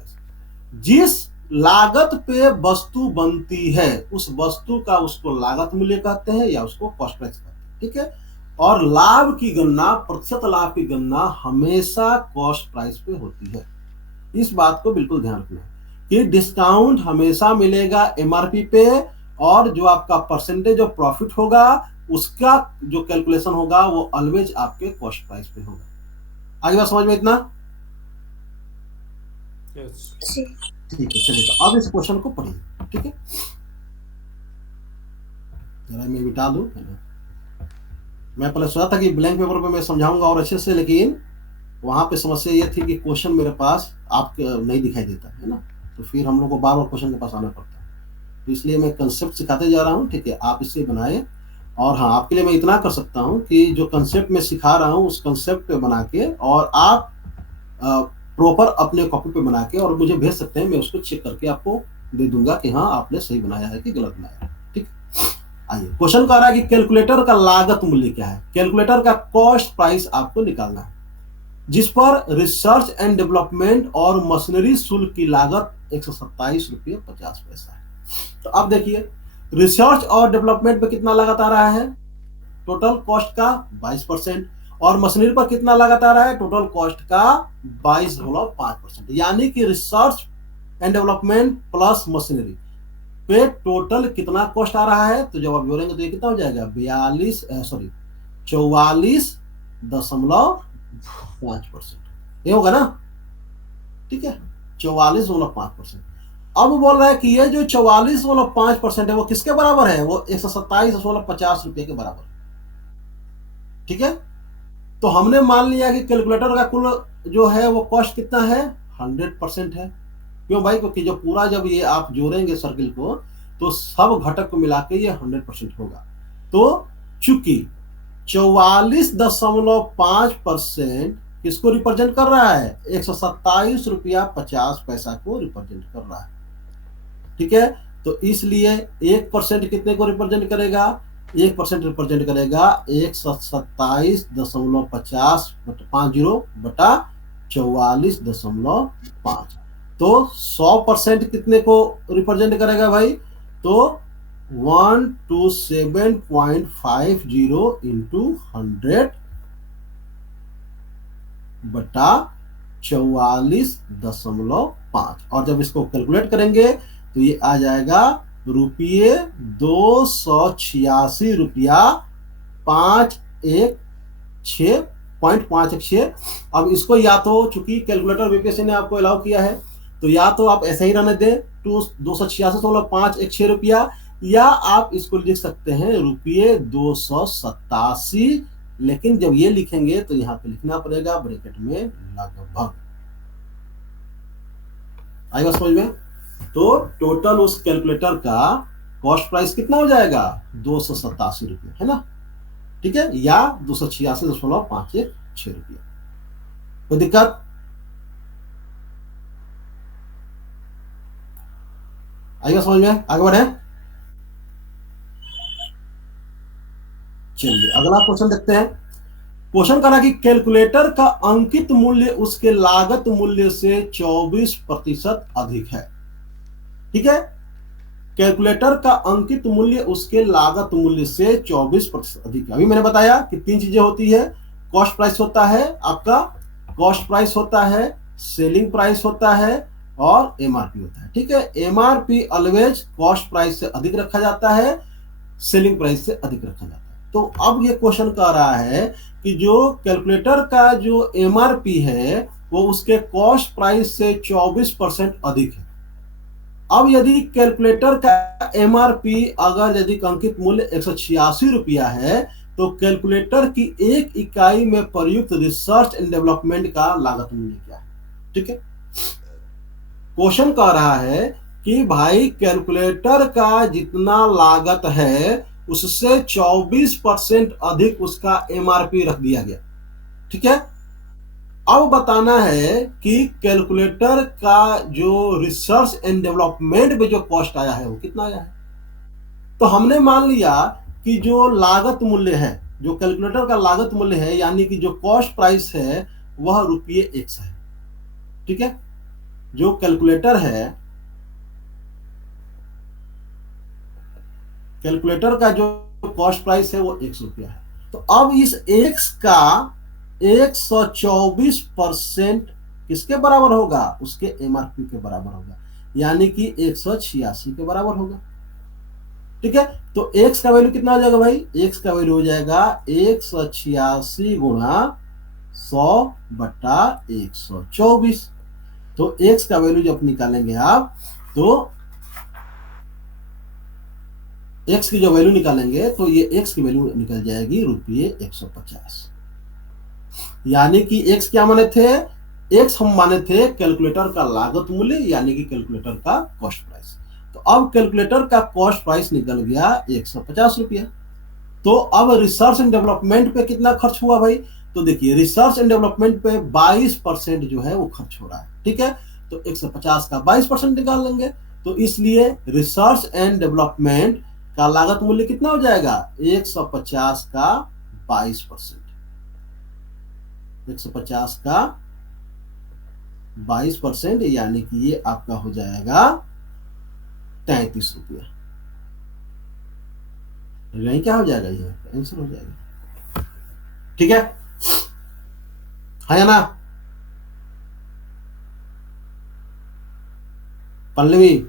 जिस लागत पे वस्तु बनती है उस वस्तु का उसको लागत मूल्य कहते हैं या उसको कॉस्ट प्राइस कहते हैं, ठीक है। और लाभ की गणना, प्रतिशत लाभ की गणना हमेशा कॉस्ट प्राइस पे होती है। इस बात को बिल्कुल ध्यान रखना कि डिस्काउंट हमेशा मिलेगा एमआरपी पे, और जो आपका परसेंटेज ऑफ प्रॉफिट होगा उसका जो कैलकुलेशन होगा वो ऑलवेज आपके कॉस्ट प्राइस पे होगा। आगे बात समझ में इतना? यस। जी। ठीक है, चलिए तो अब इस क्वेश्चन को पढ़िए, ठीक है। जरा मैं मिटा दूं, मैं पहले सोचा था कि ब्लैंक पेपर पे मैं समझाऊंगा और अच्छे से, लेकिन वहां पे समस्या ये थी कि क्वेश्चन मेरे पास आपके नहीं दिखाई देता है ना, तो फिर हम लोग को बार बार क्वेश्चन के पास आना पड़ता है। तो इसलिए मैं कंसेप्ट सिखाते जा रहा हूँ, ठीक है, आप इसे बनाए। और हाँ, आपके लिए मैं इतना कर सकता हूँ कि जो कंसेप्ट मैं सिखा रहा हूँ उस कंसेप्ट पे बना के और आप प्रॉपर अपने कॉपी पे बना के और मुझे भेज सकते हैं, मैं उसको चेक करके आपको दे दूंगा कि हाँ आपने सही बनाया है कि गलत बनाया है, ठीक। आइए, क्वेश्चन कह रहा है कि कैलकुलेटर का लागत मूल्य क्या है। कैलकुलेटर का कॉस्ट प्राइस आपको निकालना है, जिस पर रिसर्च एंड डेवलपमेंट और मशीनरी शुल्क की लागत 127 रुपये 50 पैसा है। तो अब देखिए, रिसर्च और डेवलपमेंट पे कितना लागत आ रहा है, टोटल कॉस्ट का 22%, और मशीनरी पर कितना लागत आ रहा है, टोटल कॉस्ट का 22.5%। यानी कि research and development plus machinery पे टोटल कितना कॉस्ट आ रहा है, तो जब आप जोड़ेंगे तो ये कितना हो जाएगा, 44.5%, ये होगा ना, ठीक है, 44.5%। अब बोल रहा है कि ये जो 44.5% है वो किसके बराबर है, वो 127.50 रुपये के बराबर, ठीक है। तो हमने मान लिया कि कैलकुलेटर का कुल जो है वो कॉस्ट कितना है, 100% है। क्यों भाई, क्योंकि जो पूरा जब ये आप जोड़ेंगे सर्किल को तो सब घटक को मिला के ये 100% होगा। तो चूंकि 44.5% किसको रिप्रेजेंट कर रहा है, 127 रुपया 50 पैसा को रिप्रेजेंट कर रहा है, ठीक है। तो इसलिए 1% कितने को रिप्रेजेंट करेगा, 1% रिप्रेजेंट करेगा 127.50 बटा 44.5। तो 100% कितने को रिप्रेजेंट करेगा भाई, तो 127.50 इंटू 100 बटा 44.5, और जब इसको कैलकुलेट करेंगे तो ये आ जाएगा रुपये 286 रुपया 516.516। अब इसको या तो, चूंकि कैलकुलेटर बीपीएससी ने आपको अलाउ किया है, तो या तो आप ऐसे ही रहने दें 286.516 रुपया, या आप इसको लिख सकते हैं रुपये 287, लेकिन जब ये लिखेंगे तो यहाँ पे लिखना पड़ेगा ब्रैकेट में लगभग। आएगा समझ में? तो टोटल उस कैलकुलेटर का कॉस्ट प्राइस कितना हो जाएगा, 287 रुपये, है ना, ठीक है, या 286.516 रुपये। कोई दिक्कत? आएगा समझ में? आगे बढ़े, चलिए अगला क्वेश्चन देखते हैं। क्वेश्चन करा कि कैलकुलेटर का अंकित मूल्य उसके लागत मूल्य से 24% अधिक है, ठीक है। कैलकुलेटर का अंकित मूल्य उसके लागत मूल्य से 24% अधिक है। अभी मैंने बताया कि तीन चीजें होती है, कॉस्ट प्राइस होता है आपका, कॉस्ट प्राइस होता है, सेलिंग प्राइस होता है, और एमआरपी होता है, ठीक है। एमआरपी ऑलवेज कॉस्ट प्राइस से अधिक रखा जाता है, सेलिंग प्राइस से अधिक रखा जाता है। तो अब ये क्वेश्चन कह रहा है कि जो कैलकुलेटर का जो एमआरपी है वो उसके कॉस्ट प्राइस से 24% अधिक है। अब यदि कैलकुलेटर का एमआरपी अगर यदि अंकित मूल्य 186 रुपया है, तो कैलकुलेटर की एक इकाई में प्रयुक्त रिसर्च एंड डेवलपमेंट का लागत मूल्य क्या है, ठीक है। क्वेश्चन कह रहा है कि भाई कैलकुलेटर का जितना लागत है उससे 24% अधिक उसका एमआरपी रख दिया गया। ठीक है, अब बताना है कि कैलकुलेटर का जो रिसर्च एंड डेवलपमेंट में जो कॉस्ट आया है वो कितना आया है। तो हमने मान लिया कि जो लागत मूल्य है, जो कैलकुलेटर का लागत मूल्य है, यानी कि जो कॉस्ट प्राइस है वह ₹X है। ठीक है, जो कैलकुलेटर है, कैलकुलेटर का जो कॉस्ट प्राइस है वो ₹100 है। तो अब इस X का 124% किसके बराबर होगा? उसके एमआरपी के बराबर होगा, यानी कि 186 के बराबर होगा। ठीक है, तो X का वैल्यू कितना हो जाएगा भाई? X का वैल्यू हो जाएगा 186 गुणा 100/124। तो X का वैल्यू जब निकालेंगे आप, तो X की जो वैल्यू निकालेंगे तो ये X की वैल्यू निकल जाएगी ₹150। यानी कि X क्या माने थे? X हम माने थे कैलकुलेटर का लागत मूल्य, यानी कि कैलकुलेटर का कॉस्ट प्राइस। तो अब कैलकुलेटर का कॉस्ट प्राइस निकल गया ₹150। तो अब रिसर्च एंड डेवलपमेंट पे कितना खर्च हुआ भाई? तो देखिए, रिसर्च एंड डेवलपमेंट पे 22% जो है वो खर्च हो रहा है। ठीक है, तो 150 का 22% निकाल लेंगे। तो इसलिए रिसर्च एंड डेवलपमेंट का लागत मूल्य कितना हो जाएगा? 150 का 22%। 150 का 22%, यानी कि ये आपका हो जाएगा ₹33। यही क्या हो जाएगा? ये आंसर हो जाएगा। ठीक है या ना? पल्लवी,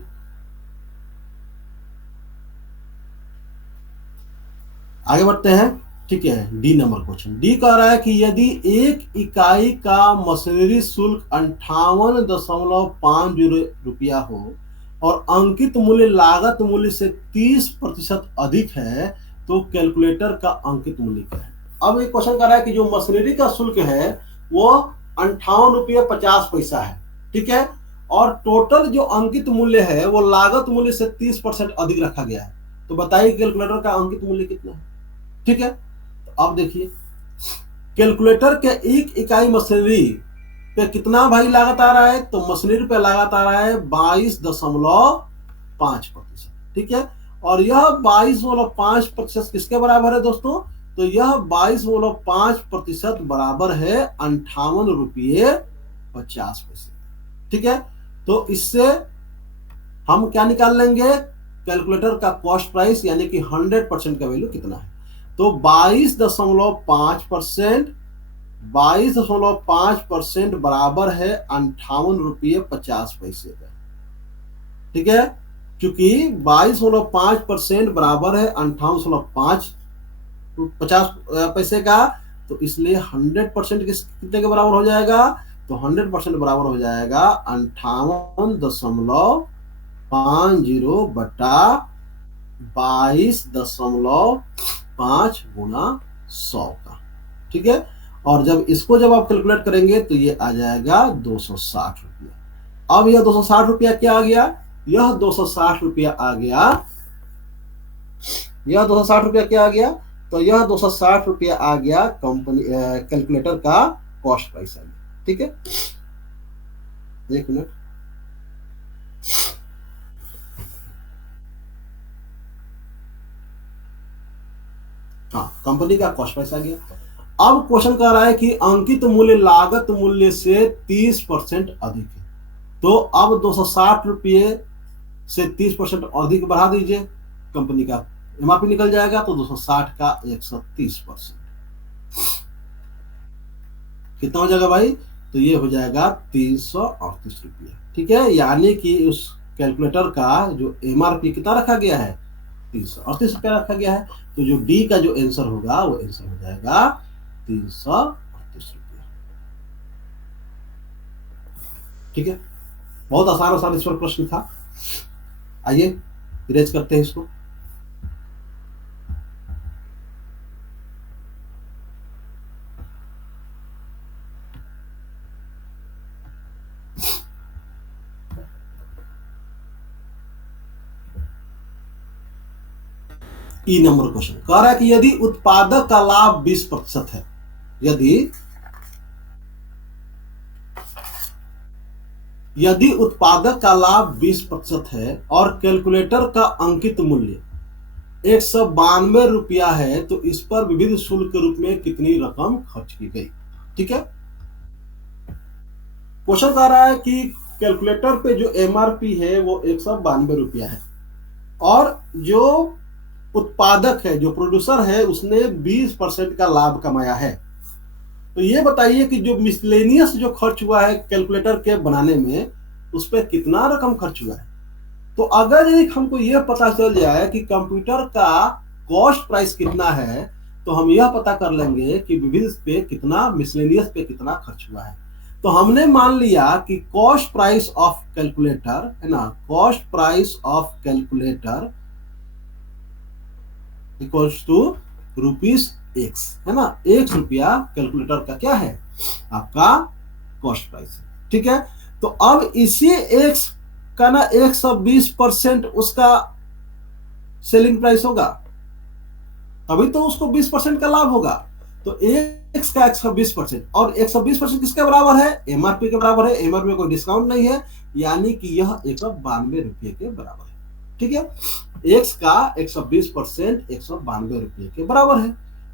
आगे बढ़ते हैं। ठीक है, डी नंबर क्वेश्चन। डी कह रहा है कि यदि एक इकाई का मशीनरी शुल्क 58.50 हो और अंकित मूल्य लागत मूल्य से 30% अधिक है, तो कैलकुलेटर का अंकित मूल्य क्या है? अब एक क्वेश्चन कर रहा है कि जो मशीनरी का शुल्क है वो ₹58.50 है। ठीक है, और टोटल जो अंकित मूल्य है वो लागत मूल्य से 30% अधिक रखा गया है। तो बताइए कैलकुलेटर का अंकित मूल्य कितना है? ठीक है, तो अब देखिए, कैलकुलेटर के एक इकाई मशीनरी पे कितना भाई लागत आ रहा है? तो मशीनरी पे लागत आ रहा है 22.5%। ठीक है, और यह 22.5% किसके बराबर है दोस्तों? तो यह 22.5% बराबर है ₹58.50। ठीक है, तो इससे हम क्या निकाल लेंगे? कैलकुलेटर का कॉस्ट प्राइस, यानी कि 100% का वैल्यू कितना है। तो 22.5%, 22.5% बराबर है ₹58.50 का। ठीक है, क्योंकि 22.5% बराबर है 58.50 का, तो इसलिए 100% कितने के बराबर हो जाएगा? तो 100% बराबर हो जाएगा 58.50/22.5 गुना 100 का। ठीक है, और जब आप कैलकुलेट करेंगे तो ये आ जाएगा ₹260। अब यह ₹260 क्या आ गया? यह ₹260 आ गया। यह ₹260 क्या आ गया? तो यह ₹260 आ गया कंपनी कैलकुलेटर का कॉस्ट प्राइस आ गया। ठीक है, एक मिनट। हाँ, कंपनी का कॉस्ट प्राइस आ गया। अब क्वेश्चन कह रहा है कि अंकित मूल्य लागत मूल्य से 30% अधिक है। तो अब ₹260 से 30% अधिक बढ़ा दीजिए, कंपनी का एमआरपी निकल जाएगा। तो 260 का 130% कितना हो जाएगा भाई? तो ये हो जाएगा ₹338। ठीक है, यानी कि उस कैलकुलेटर का जो एमआरपी कितना रखा गया है? ₹338 रखा गया है। तो जो डी का जो आंसर होगा वो आंसर हो जाएगा ₹338। ठीक है, बहुत आसान आसान इस पर प्रश्न था। आइए इरेज करते हैं इसको। ई नंबर क्वेश्चन कह रहा है कि यदि उत्पादक का लाभ 20% है, यदि उत्पादक का लाभ 20% है और कैलकुलेटर का अंकित मूल्य 192 रुपया है, तो इस पर विविध शुल्क के रूप में कितनी रकम खर्च की गई। ठीक है, क्वेश्चन कह रहा है कि कैलकुलेटर पे जो एमआरपी है वो 192 रुपया है और जो उत्पादक है, जो प्रोड्यूसर है, उसने 20% का लाभ कमाया है। तो ये बताइए कि जो मिसलेनियस जो खर्च हुआ है कैलकुलेटर के बनाने में, उस पर कितना रकम खर्च हुआ है। तो अगर यदि हमको यह पता चल जाए कि कंप्यूटर का कॉस्ट प्राइस कितना है, तो हम यह पता कर लेंगे कि विविध पे कितना, मिसलेनियस पे कितना खर्च हुआ है। तो हमने मान लिया कि कॉस्ट प्राइस ऑफ कैलकुलेटर है ना, cost price of calculator equals to ₹X है ना, ₹1 कैलकुलेटर का क्या है, आपका कॉस्ट प्राइस। ठीक है, तो अब इसी X का ना 120% उसका सेलिंग प्राइस होगा, तभी तो उसको 20% का लाभ होगा। तो X का 120% और 120% किसके बराबर है, एमआरपी के बराबर है। एमआरपी में कोई डिस्काउंट नहीं है, यानी कि यह 192 रुपये के बराबर है। ठीक है, X का 120% 192 रुपये के बराबर है।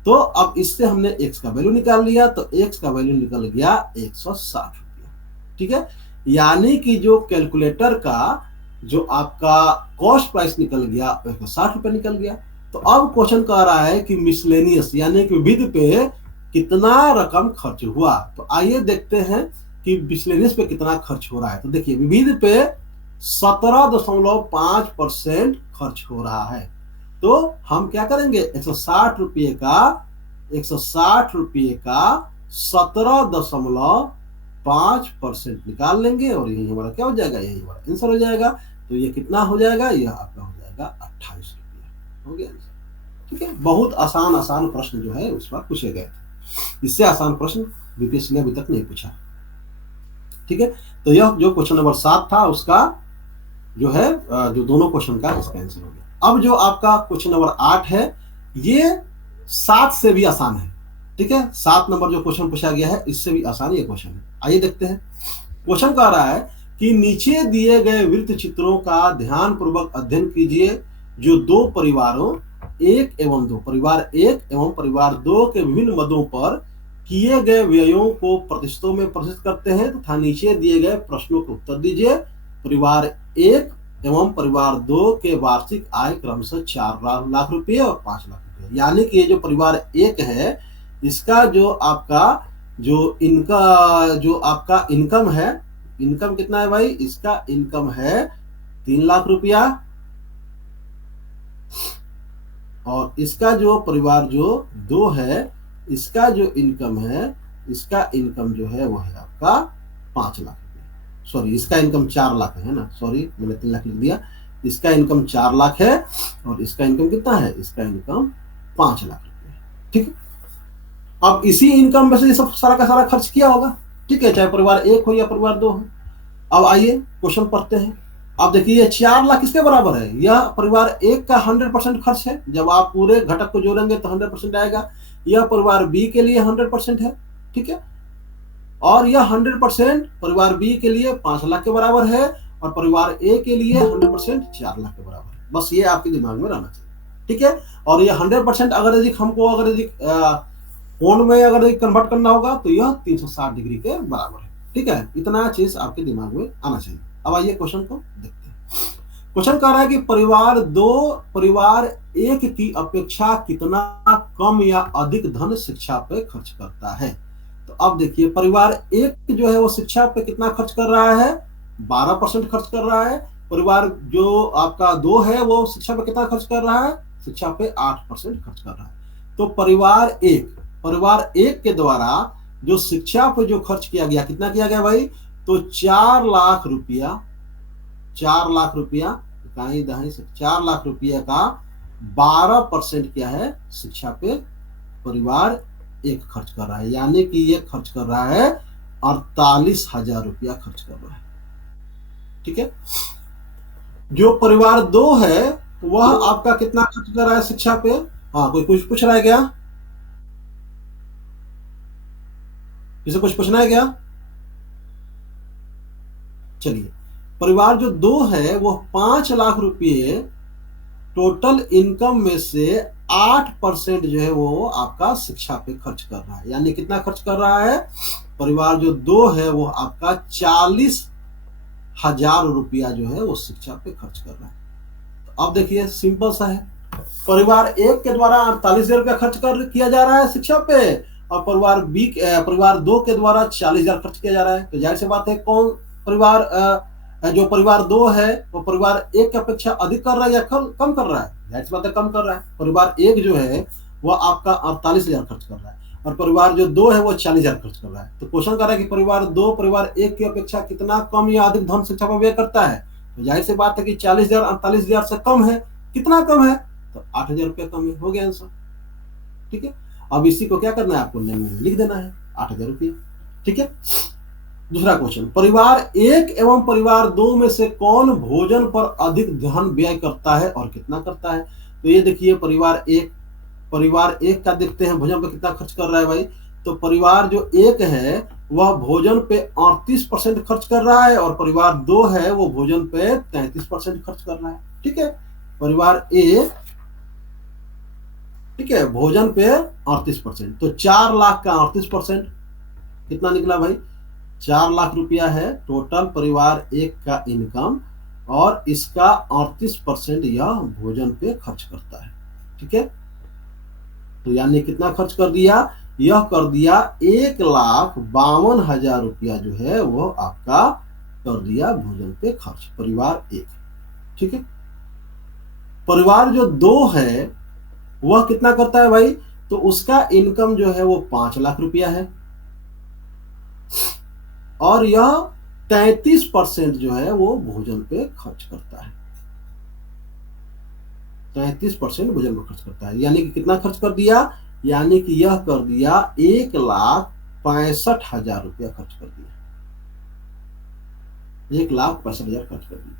तो अब इससे हमने X का वैल्यू निकाल लिया, तो X का वैल्यू निकल गया 160 रुपया। ठीक है, यानी कि जो कैलकुलेटर का जो आपका कॉस्ट प्राइस निकल गया 160 रुपये निकल गया। तो अब क्वेश्चन कह रहा है कि मिसलेनियस यानी कि विविध पे कितना रकम खर्च हुआ। तो आइए देखते हैं कि मिसलेनियस पे कितना खर्च हो रहा है। तो देखिए, विविध पे 17.5% खर्च हो रहा है। तो हम क्या करेंगे, 160 रुपये का 17.5% निकाल लेंगे और यही हमारा क्या हो जाएगा, यही हमारा आंसर हो जाएगा। तो ये कितना हो जाएगा, यह आपका हो जाएगा 28 रुपये, हो गया आंसर। ठीक है, बहुत आसान प्रश्न जो है उस पर पूछे गए थे, इससे आसान प्रश्न बीपीएससी ने अभी तक नहीं पूछा। ठीक है, तो यह जो क्वेश्चन नंबर 7 था उसका जो है, जो दोनों क्वेश्चन का इसका आंसर हो गया। अब जो आपका क्वेश्चन नंबर 8 है, ये 7 से भी आसान है। ठीक है, 7 नंबर जो क्वेश्चन पूछा गया है इससे भी आसान ये क्वेश्चन है। आइए देखते हैं। क्वेश्चन कह रहा है कि नीचे दिए गए वृत्त चित्रों का ध्यान पूर्वक अध्ययन कीजिए जो दो परिवारों 1 एवं 2, परिवार 1 एवं परिवार 2 के विभिन्न मदों पर किए गए व्ययों को प्रतिशतों में प्रदर्शित करते हैं तथा नीचे दिए गए प्रश्नों के उत्तर दीजिए। परिवार 1 एवं परिवार 2 के वार्षिक आय क्रमशः 4 लाख रुपए और 5 लाख रुपए। यानी कि ये जो परिवार 1 है, इसका जो आपका इनकम है, इनकम कितना है भाई, इसका इनकम है 3 लाख रुपया। और इसका जो परिवार जो 2 है, इसका जो इनकम है, इसका इनकम जो है वो है आपका 5 लाख रुपया। सॉरी, इसका इनकम 4 लाख है ना, सॉरी मैंने 3 लाख लिख दिया। इसका इनकम 4 लाख है और इसका इनकम कितना है, इसका इनकम 5 लाख रुपया। ठीक है, अब इसी इनकम में से सब सारा का सारा खर्च किया होगा। ठीक है, चाहे परिवार 1 हो या परिवार 2 हो। अब आइए क्वेश्चन पढ़ते हैं। अब देखिए, 4 लाख किसके बराबर है, यह परिवार 1 का 100% खर्च है। जब आप पूरे घटक को जोड़ेंगे तो 100% आएगा। यह परिवार बी के लिए 100% है। ठीक है, और यह 100% परिवार बी के लिए 5 लाख के बराबर है और परिवार ए के लिए 100% 4 लाख के बराबर है। बस ये आपके दिमाग में रहना चाहिए। ठीक है, और यह 100% अगर यदि हमको कोण में अगर कन्वर्ट करना होगा तो यह 360 डिग्री के बराबर है। ठीक है, इतना चीज आपके दिमाग में आना चाहिए। अब आइए क्वेश्चन को देखते हैं। क्वेश्चन कह रहा है कि परिवार 2 परिवार 1 की अपेक्षा कितना कम या अधिक धन शिक्षा पे खर्च करता है। तो अब देखिए, परिवार 1 जो है वो शिक्षा पे कितना खर्च कर रहा है, 12% खर्च कर रहा है। परिवार जो आपका 2 है वो शिक्षा पे कितना खर्च कर रहा है, शिक्षा पे 8% खर्च कर रहा है। तो परिवार 1 के द्वारा जो शिक्षा पे जो खर्च किया गया, कितना किया गया भाई, तो 4 लाख रुपया, 4 लाख रुपया दाई दाई से 4 लाख रुपया का 12% क्या है, शिक्षा पे परिवार 1 खर्च कर रहा है। यानी कि ये खर्च कर रहा है 48,000 रुपया खर्च कर रहा है। ठीक है, जो परिवार 2 है वह आपका कितना खर्च कर रहा है शिक्षा पे? हाँ, कोई कुछ पूछ रहा है क्या? किसे कुछ पूछना है क्या? चलिए, परिवार जो 2 है वो 5 लाख रुपये टोटल इनकम में से 8% जो है वो आपका शिक्षा पे खर्च कर रहा है। यानी कितना खर्च कर रहा है? परिवार जो 2 है वो आपका 40,000 रुपया जो है वो शिक्षा पे खर्च कर रहा है। तो अब देखिए, सिंपल सा है, परिवार 1 के द्वारा 48,000 रुपया खर्च कर किया जा रहा है शिक्षा पे, और परिवार 2 के द्वारा 40,000 खर्च किया जा रहा है। तो जाहिर सी बात है, कौन परिवार जो परिवार 2 है वो परिवार 1 की अपेक्षा अधिक कर रहा है या कम कर रहा है? जाहिर सी बात है, कम कर रहा है। परिवार 1 जो है वो आपका 48,000 खर्च कर रहा है, और परिवार जो 2 है वो 40,000 खर्च कर रहा है। तो क्वेश्चन कर रहा है कि परिवार 2 परिवार 1 की अपेक्षा कितना कम या अधिक धन शिक्षा पर व्यय करता है? तो जाहिर सी बात है कि 40,000 48,000 से कम है। कितना कम है? तो 8,000 रुपया कम है। हो गया आंसर। ठीक है, अब इसी को क्या करना है आपको, नेम में लिख देना है 8,000 रुपये। ठीक है, दूसरा क्वेश्चन, परिवार 1 एवं परिवार 2 में से कौन भोजन पर अधिक धन व्यय करता है और कितना करता है? तो ये देखिए, परिवार 1 का देखते हैं भोजन पर कितना खर्च कर रहा है भाई। तो परिवार जो 1 है वह भोजन पे 38% खर्च कर रहा है, और परिवार 2 है वो भोजन पे 33% खर्च कर रहा है। ठीक है, परिवार 1 ठीक है भोजन पे 38%, तो 4 लाख का 38% कितना निकला भाई? 4 लाख रुपया है टोटल परिवार 1 का इनकम, और इसका 38% यह भोजन पे खर्च करता है। ठीक है, तो यानी कितना खर्च कर दिया? यह कर दिया 1,52,000 रुपया जो है वो आपका कर दिया भोजन पे खर्च, परिवार 1। ठीक है, परिवार जो 2 है वह कितना करता है भाई? तो उसका इनकम जो है वो 5 लाख रुपया है, और यह 33% जो है वो भोजन पे खर्च करता है। 33% भोजन पे खर्च करता है, यानी कि कितना खर्च कर दिया? यानी कि यह कर दिया 1,65,000 रुपया खर्च कर दिया। 1,65,000 खर्च कर दिया।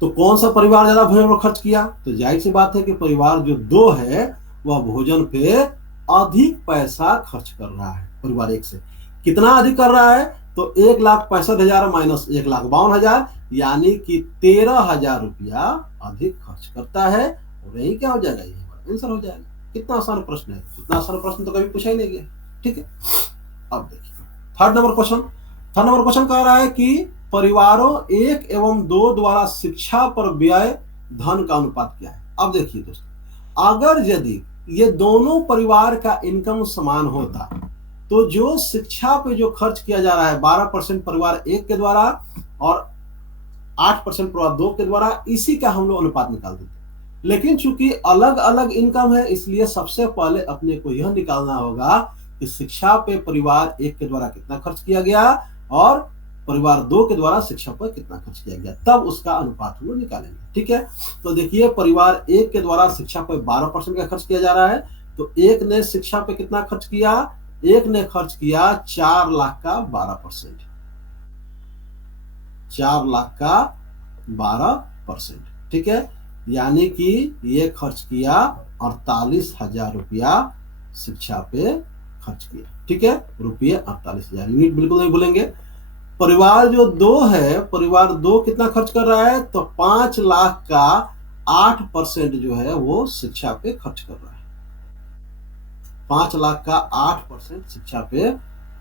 तो कौन सा परिवार ज्यादा भोजन पर खर्च किया? तो जाहिर सी बात है कि परिवार जो 2 है वह भोजन पे अधिक पैसा खर्च कर रहा है परिवार 1 से। कितना अधिक कर रहा है? तो 1,65,000 माइनस 1,52,000, यानी कि 13,000 रुपया अधिक खर्च करता है, और यही क्या हो जाएगा? ये आंसर हो जाएगा। कितना आसान प्रश्न है, इतना आसान प्रश्न तो कभी पूछा ही नहीं गया। ठीक है, अब देखिए थर्ड नंबर क्वेश्चन कह रहा है कि परिवारों 1 एवं 2 द्वारा शिक्षा पर व्यय धन का अनुपात क्या है? अब देखिए दोस्तों, अगर यदि ये दोनों परिवार का इनकम समान होता तो जो शिक्षा पे जो खर्च किया जा रहा है 12% परिवार 1 के द्वारा और 8% परिवार 2 के द्वारा, इसी का हम लोग अनुपात निकाल देते। लेकिन चूंकि अलग अलग इनकम है, इसलिए सबसे पहले अपने को यह निकालना होगा कि शिक्षा पे परिवार 1 के द्वारा कितना खर्च किया गया और परिवार 2 के द्वारा शिक्षा पर कितना खर्च किया गया, तब उसका अनुपात हम लोग निकालेंगे। ठीक है, तो देखिए परिवार 1 के द्वारा शिक्षा पर 12% का खर्च किया जा रहा है, तो 1 ने शिक्षा पे कितना खर्च किया? 1 ने खर्च किया 4 लाख का 12%, 4 लाख का 12%। ठीक है, यानी कि ये खर्च किया 48,000 रुपया शिक्षा पे खर्च किया। ठीक है, रुपये 48,000, यूनिट बिल्कुल नहीं भूलेंगे। परिवार जो 2 है, परिवार 2 कितना खर्च कर रहा है? तो 5 लाख का 8% जो है वो शिक्षा पे खर्च कर रहा है। 5 लाख का 8% शिक्षा पे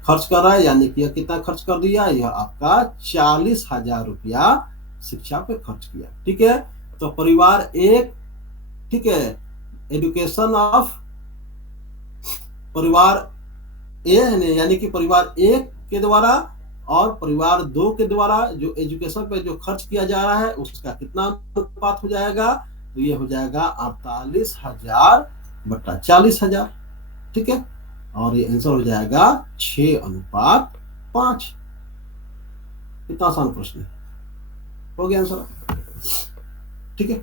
खर्च कर रहा है, यानी कि यह कितना खर्च कर दिया? यह आपका 40,000 रुपया शिक्षा पे खर्च किया। ठीक है, तो परिवार 1 ठीक है एजुकेशन ऑफ परिवार ए यानी कि परिवार 1 के द्वारा और परिवार 2 के द्वारा जो एजुकेशन पे जो खर्च किया जा रहा है उसका कितना अनुपात हो जाएगा? तो ये हो जाएगा 48,000 बटा 40,000। ठीक है, और ये आंसर हो जाएगा 6:5। कितना आसान प्रश्न है, हो गया आंसर। ठीक है,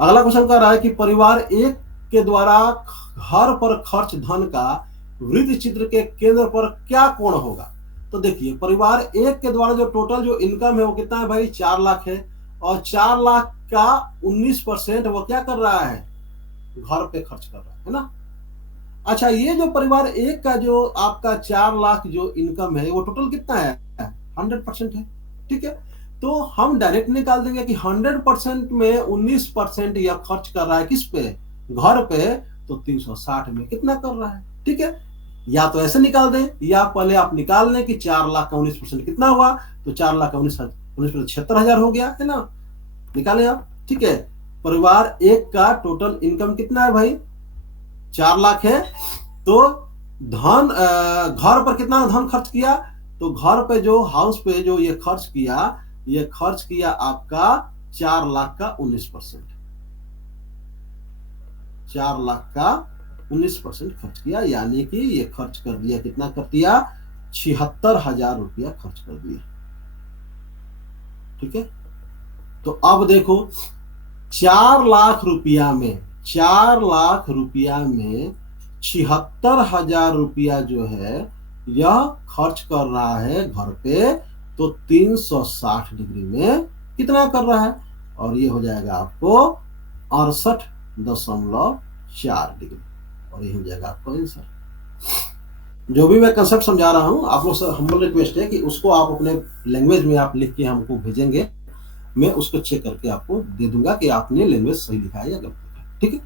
अगला क्वेश्चन कह रहा है कि परिवार 1 के द्वारा घर पर खर्च धन का वृत्त चित्र के केंद्र पर क्या कोण होगा? तो देखिए परिवार 1 के द्वारा जो टोटल जो इनकम है वो कितना है भाई? 4 लाख है, और 4 लाख का 19% वो क्या कर रहा है, घर पे खर्च कर रहा है ना। अच्छा, ये जो परिवार एक का जो आपका 4 लाख जो इनकम है वो टोटल कितना है, 100% है। ठीक है, तो हम डायरेक्ट निकाल देंगे कि 100% में 19% यह खर्च कर रहा है किस पे, घर पे, तो 360 में कितना कर रहा है। ठीक है, या तो ऐसे निकाल दें, या पहले आप निकाल लें कि 4 लाख का 19% कितना हुआ, तो 4 लाख का 19% 76,000 हो गया है ना, निकाले आप। ठीक है, परिवार एक का टोटल इनकम कितना है भाई, 4 लाख है, तो धन घर पर कितना धन खर्च किया, तो घर पे जो हाउस पे जो ये खर्च किया आपका 4 लाख का 19%, 4 लाख का 19% खर्च किया, यानी कि ये खर्च कर दिया, कितना कर दिया, 76,000 रुपया खर्च कर दिया। ठीक है, तो अब देखो 4 लाख रुपया में 76,000 रुपया जो है यह खर्च कर रहा है घर पे, तो 360 डिग्री में कितना कर रहा है, और ये हो जाएगा आपको 68.4 डिग्री, और ये हो जाएगा आपको आंसर। जो भी मैं कंसेप्ट समझा रहा हूं, आप लोग से हम्बल रिक्वेस्ट है कि उसको आप अपने लैंग्वेज में आप लिख के हमको भेजेंगे, मैं उसको चेक करके आपको दे दूंगा कि आपने लैंग्वेज सही लिखा है या गलत लिखा है। ठीक है,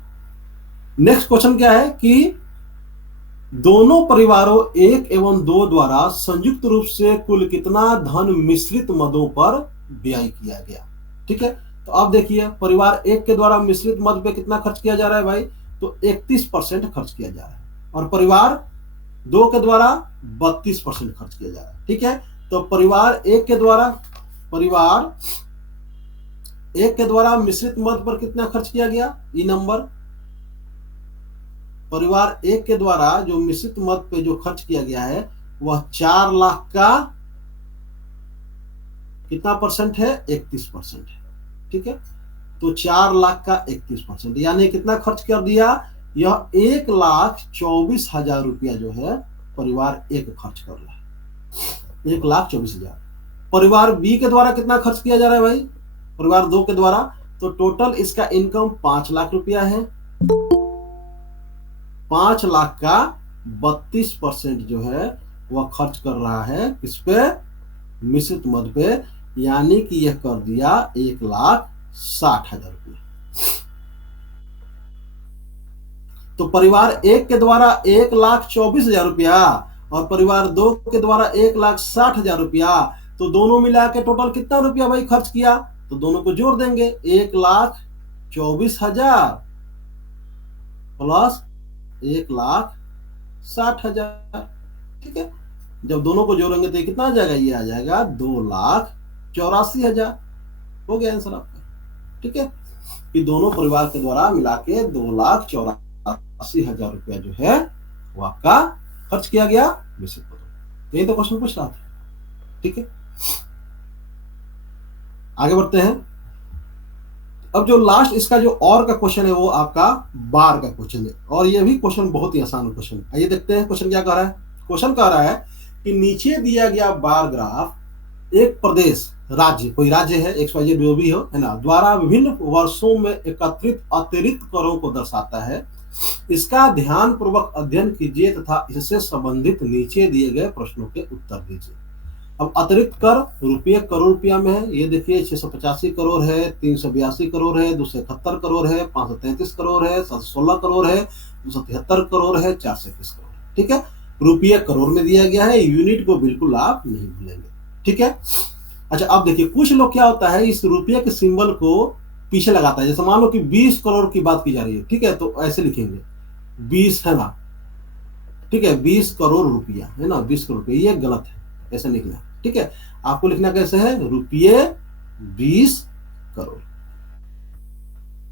नेक्स्ट क्वेश्चन क्या है कि दोनों परिवारों 1 एवं 2 द्वारा संयुक्त रूप से कुल कितना धन मिश्रित मदों पर व्यय किया गया। ठीक है, तो आप देखिए परिवार 1 के द्वारा मिश्रित मद पे कितना खर्च किया जा रहा है भाई, तो 31% खर्च किया जा रहा है, और परिवार 2 के द्वारा 32% खर्च किया जा रहा है। ठीक है, तो परिवार 1 के द्वारा मिश्रित मद पर कितना खर्च किया गया, ये नंबर, परिवार 1 के द्वारा जो मिश्रित मद पे जो खर्च किया गया है वह 4 लाख का कितना परसेंट है, 31% है। ठीक है, तो 4 लाख का 31%, यानी कितना खर्च कर दिया, यह 1,24,000 रुपया जो है परिवार 1 खर्च कर रहा है, 1,24,000। परिवार बी के द्वारा कितना खर्च किया जा रहा है भाई, परिवार 2 के द्वारा, तो टोटल इसका इनकम 5 लाख रुपया है, 5 लाख का 32% जो है वह खर्च कर रहा है किस पे, मिश्रित मद पे, यानी कि यह कर दिया 1,60,000 रुपया। तो परिवार 1 के द्वारा 1,24,000 रुपया और परिवार 2 के द्वारा 1,60,000 रुपया, तो दोनों मिला के टोटल कितना रुपया भाई खर्च किया, तो दोनों को जोड़ देंगे, 1,24,000 प्लस 1,60,000। ठीक है, जब दोनों को जोड़ेंगे तो कितना आ जाएगा, ये आ जाएगा 2,84,000, हो गया आंसर आपका। ठीक है, कि दोनों परिवार के द्वारा मिला के 2,84,000 रुपया जो है वो आपका खर्च किया गया मिश्रित पदों। यही तो क्वेश्चन पूछ रहा था। ठीक है, आगे बढ़ते हैं। अब जो लास्ट इसका जो और का क्वेश्चन है वो आपका बार का क्वेश्चन है, और ये भी क्वेश्चन बहुत ही आसान क्वेश्चन है। आइए देखते हैं क्वेश्चन क्या कह रहा है। क्वेश्चन कह रहा है कि नीचे दिया गया बार ग्राफ एक प्रदेश, राज्य, कोई राज्य है XYZ जो भी हो है ना, द्वारा विभिन्न वर्षों में एकत्रित अतिरिक्त करों को दर्शाता है। इसका ध्यान पूर्वक अध्ययन कीजिए तथा इससे संबंधित नीचे दिए गए प्रश्नों के उत्तर दीजिए। अब अतिरिक्त कर रुपये करोड़ रुपया में है, ये देखिए 685 करोड़ है, 382 करोड़ है, 271 करोड़ है, 533 करोड़ है, 716 करोड़ है, 273 करोड़ है, 421 करोड़। ठीक है, रुपये करोड़ में दिया गया है, यूनिट को बिल्कुल आप नहीं भूलेंगे। ठीक है, अच्छा अब देखिए कुछ लोग क्या होता है इस रुपये के सिंबल को पीछे लगाता है, जैसे मान लो कि 20 करोड़ की बात की जा रही है। ठीक है, तो ऐसे लिखेंगे 20 है ना, ठीक है, 20 करोड़ रुपया है ना, 20 करोड़ रुपया, ये गलत है, ऐसे लिखना है। ठीक है, आपको लिखना कैसे है, रुपये 20 करोड़।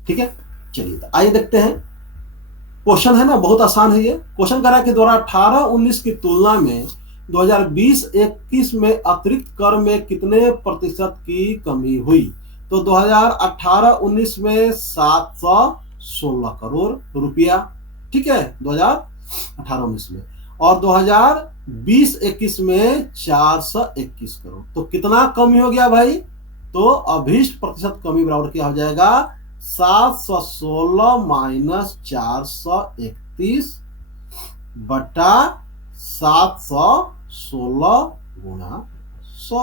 ठीक है, चलिए तो आइए देखते हैं क्वेश्चन है ना, बहुत आसान है ये क्वेश्चन। करा कि द्वारा 18-19 की तुलना में 2020-21 में अतिरिक्त कर में कितने प्रतिशत की कमी हुई, तो 2018-19 में 716 करोड़ रुपया। ठीक है, 2018-19 में, और 2020-21 में 421 करोड़, तो कितना कमी हो गया भाई, तो अभीष्ट प्रतिशत कमी बराबर क्या हो जाएगा 716 माइनस 431 बटा 716 गुणा 100।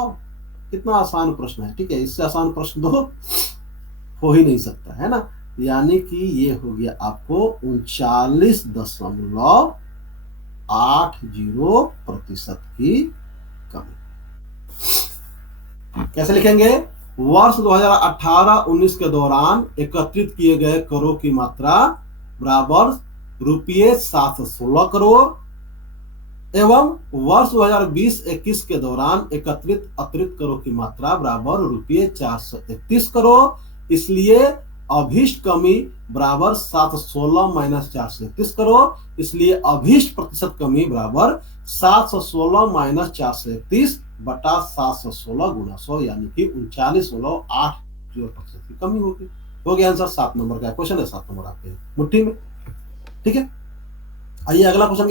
कितना आसान प्रश्न है, ठीक है, इससे आसान प्रश्न तो हो ही नहीं सकता है ना। यानी कि ये हो गया आपको 39.80% की कमी। कैसे लिखेंगे, वर्ष 2018-19 के दौरान एकत्रित किए गए करों की मात्रा बराबर रुपये 716 करोड़ एवं वर्ष 2020-21 के दौरान एकत्रित अतिरिक्त करों की मात्रा बराबर रुपये 431 करोड़। इसलिए अभीष्ट कमी बराबर 716 माइनस 431 करोड़। इसलिए अभीष्ट प्रतिशत कमी बराबर 716 माइनस 431 बटा 716 गुणा 100, यानी कि 39.80% की कमी होगी। हो गया आंसर। 7 नंबर का क्वेश्चन है, 7 नंबर आपके मुट्ठी में, ठीक है। आइए अगला क्वेश्चन।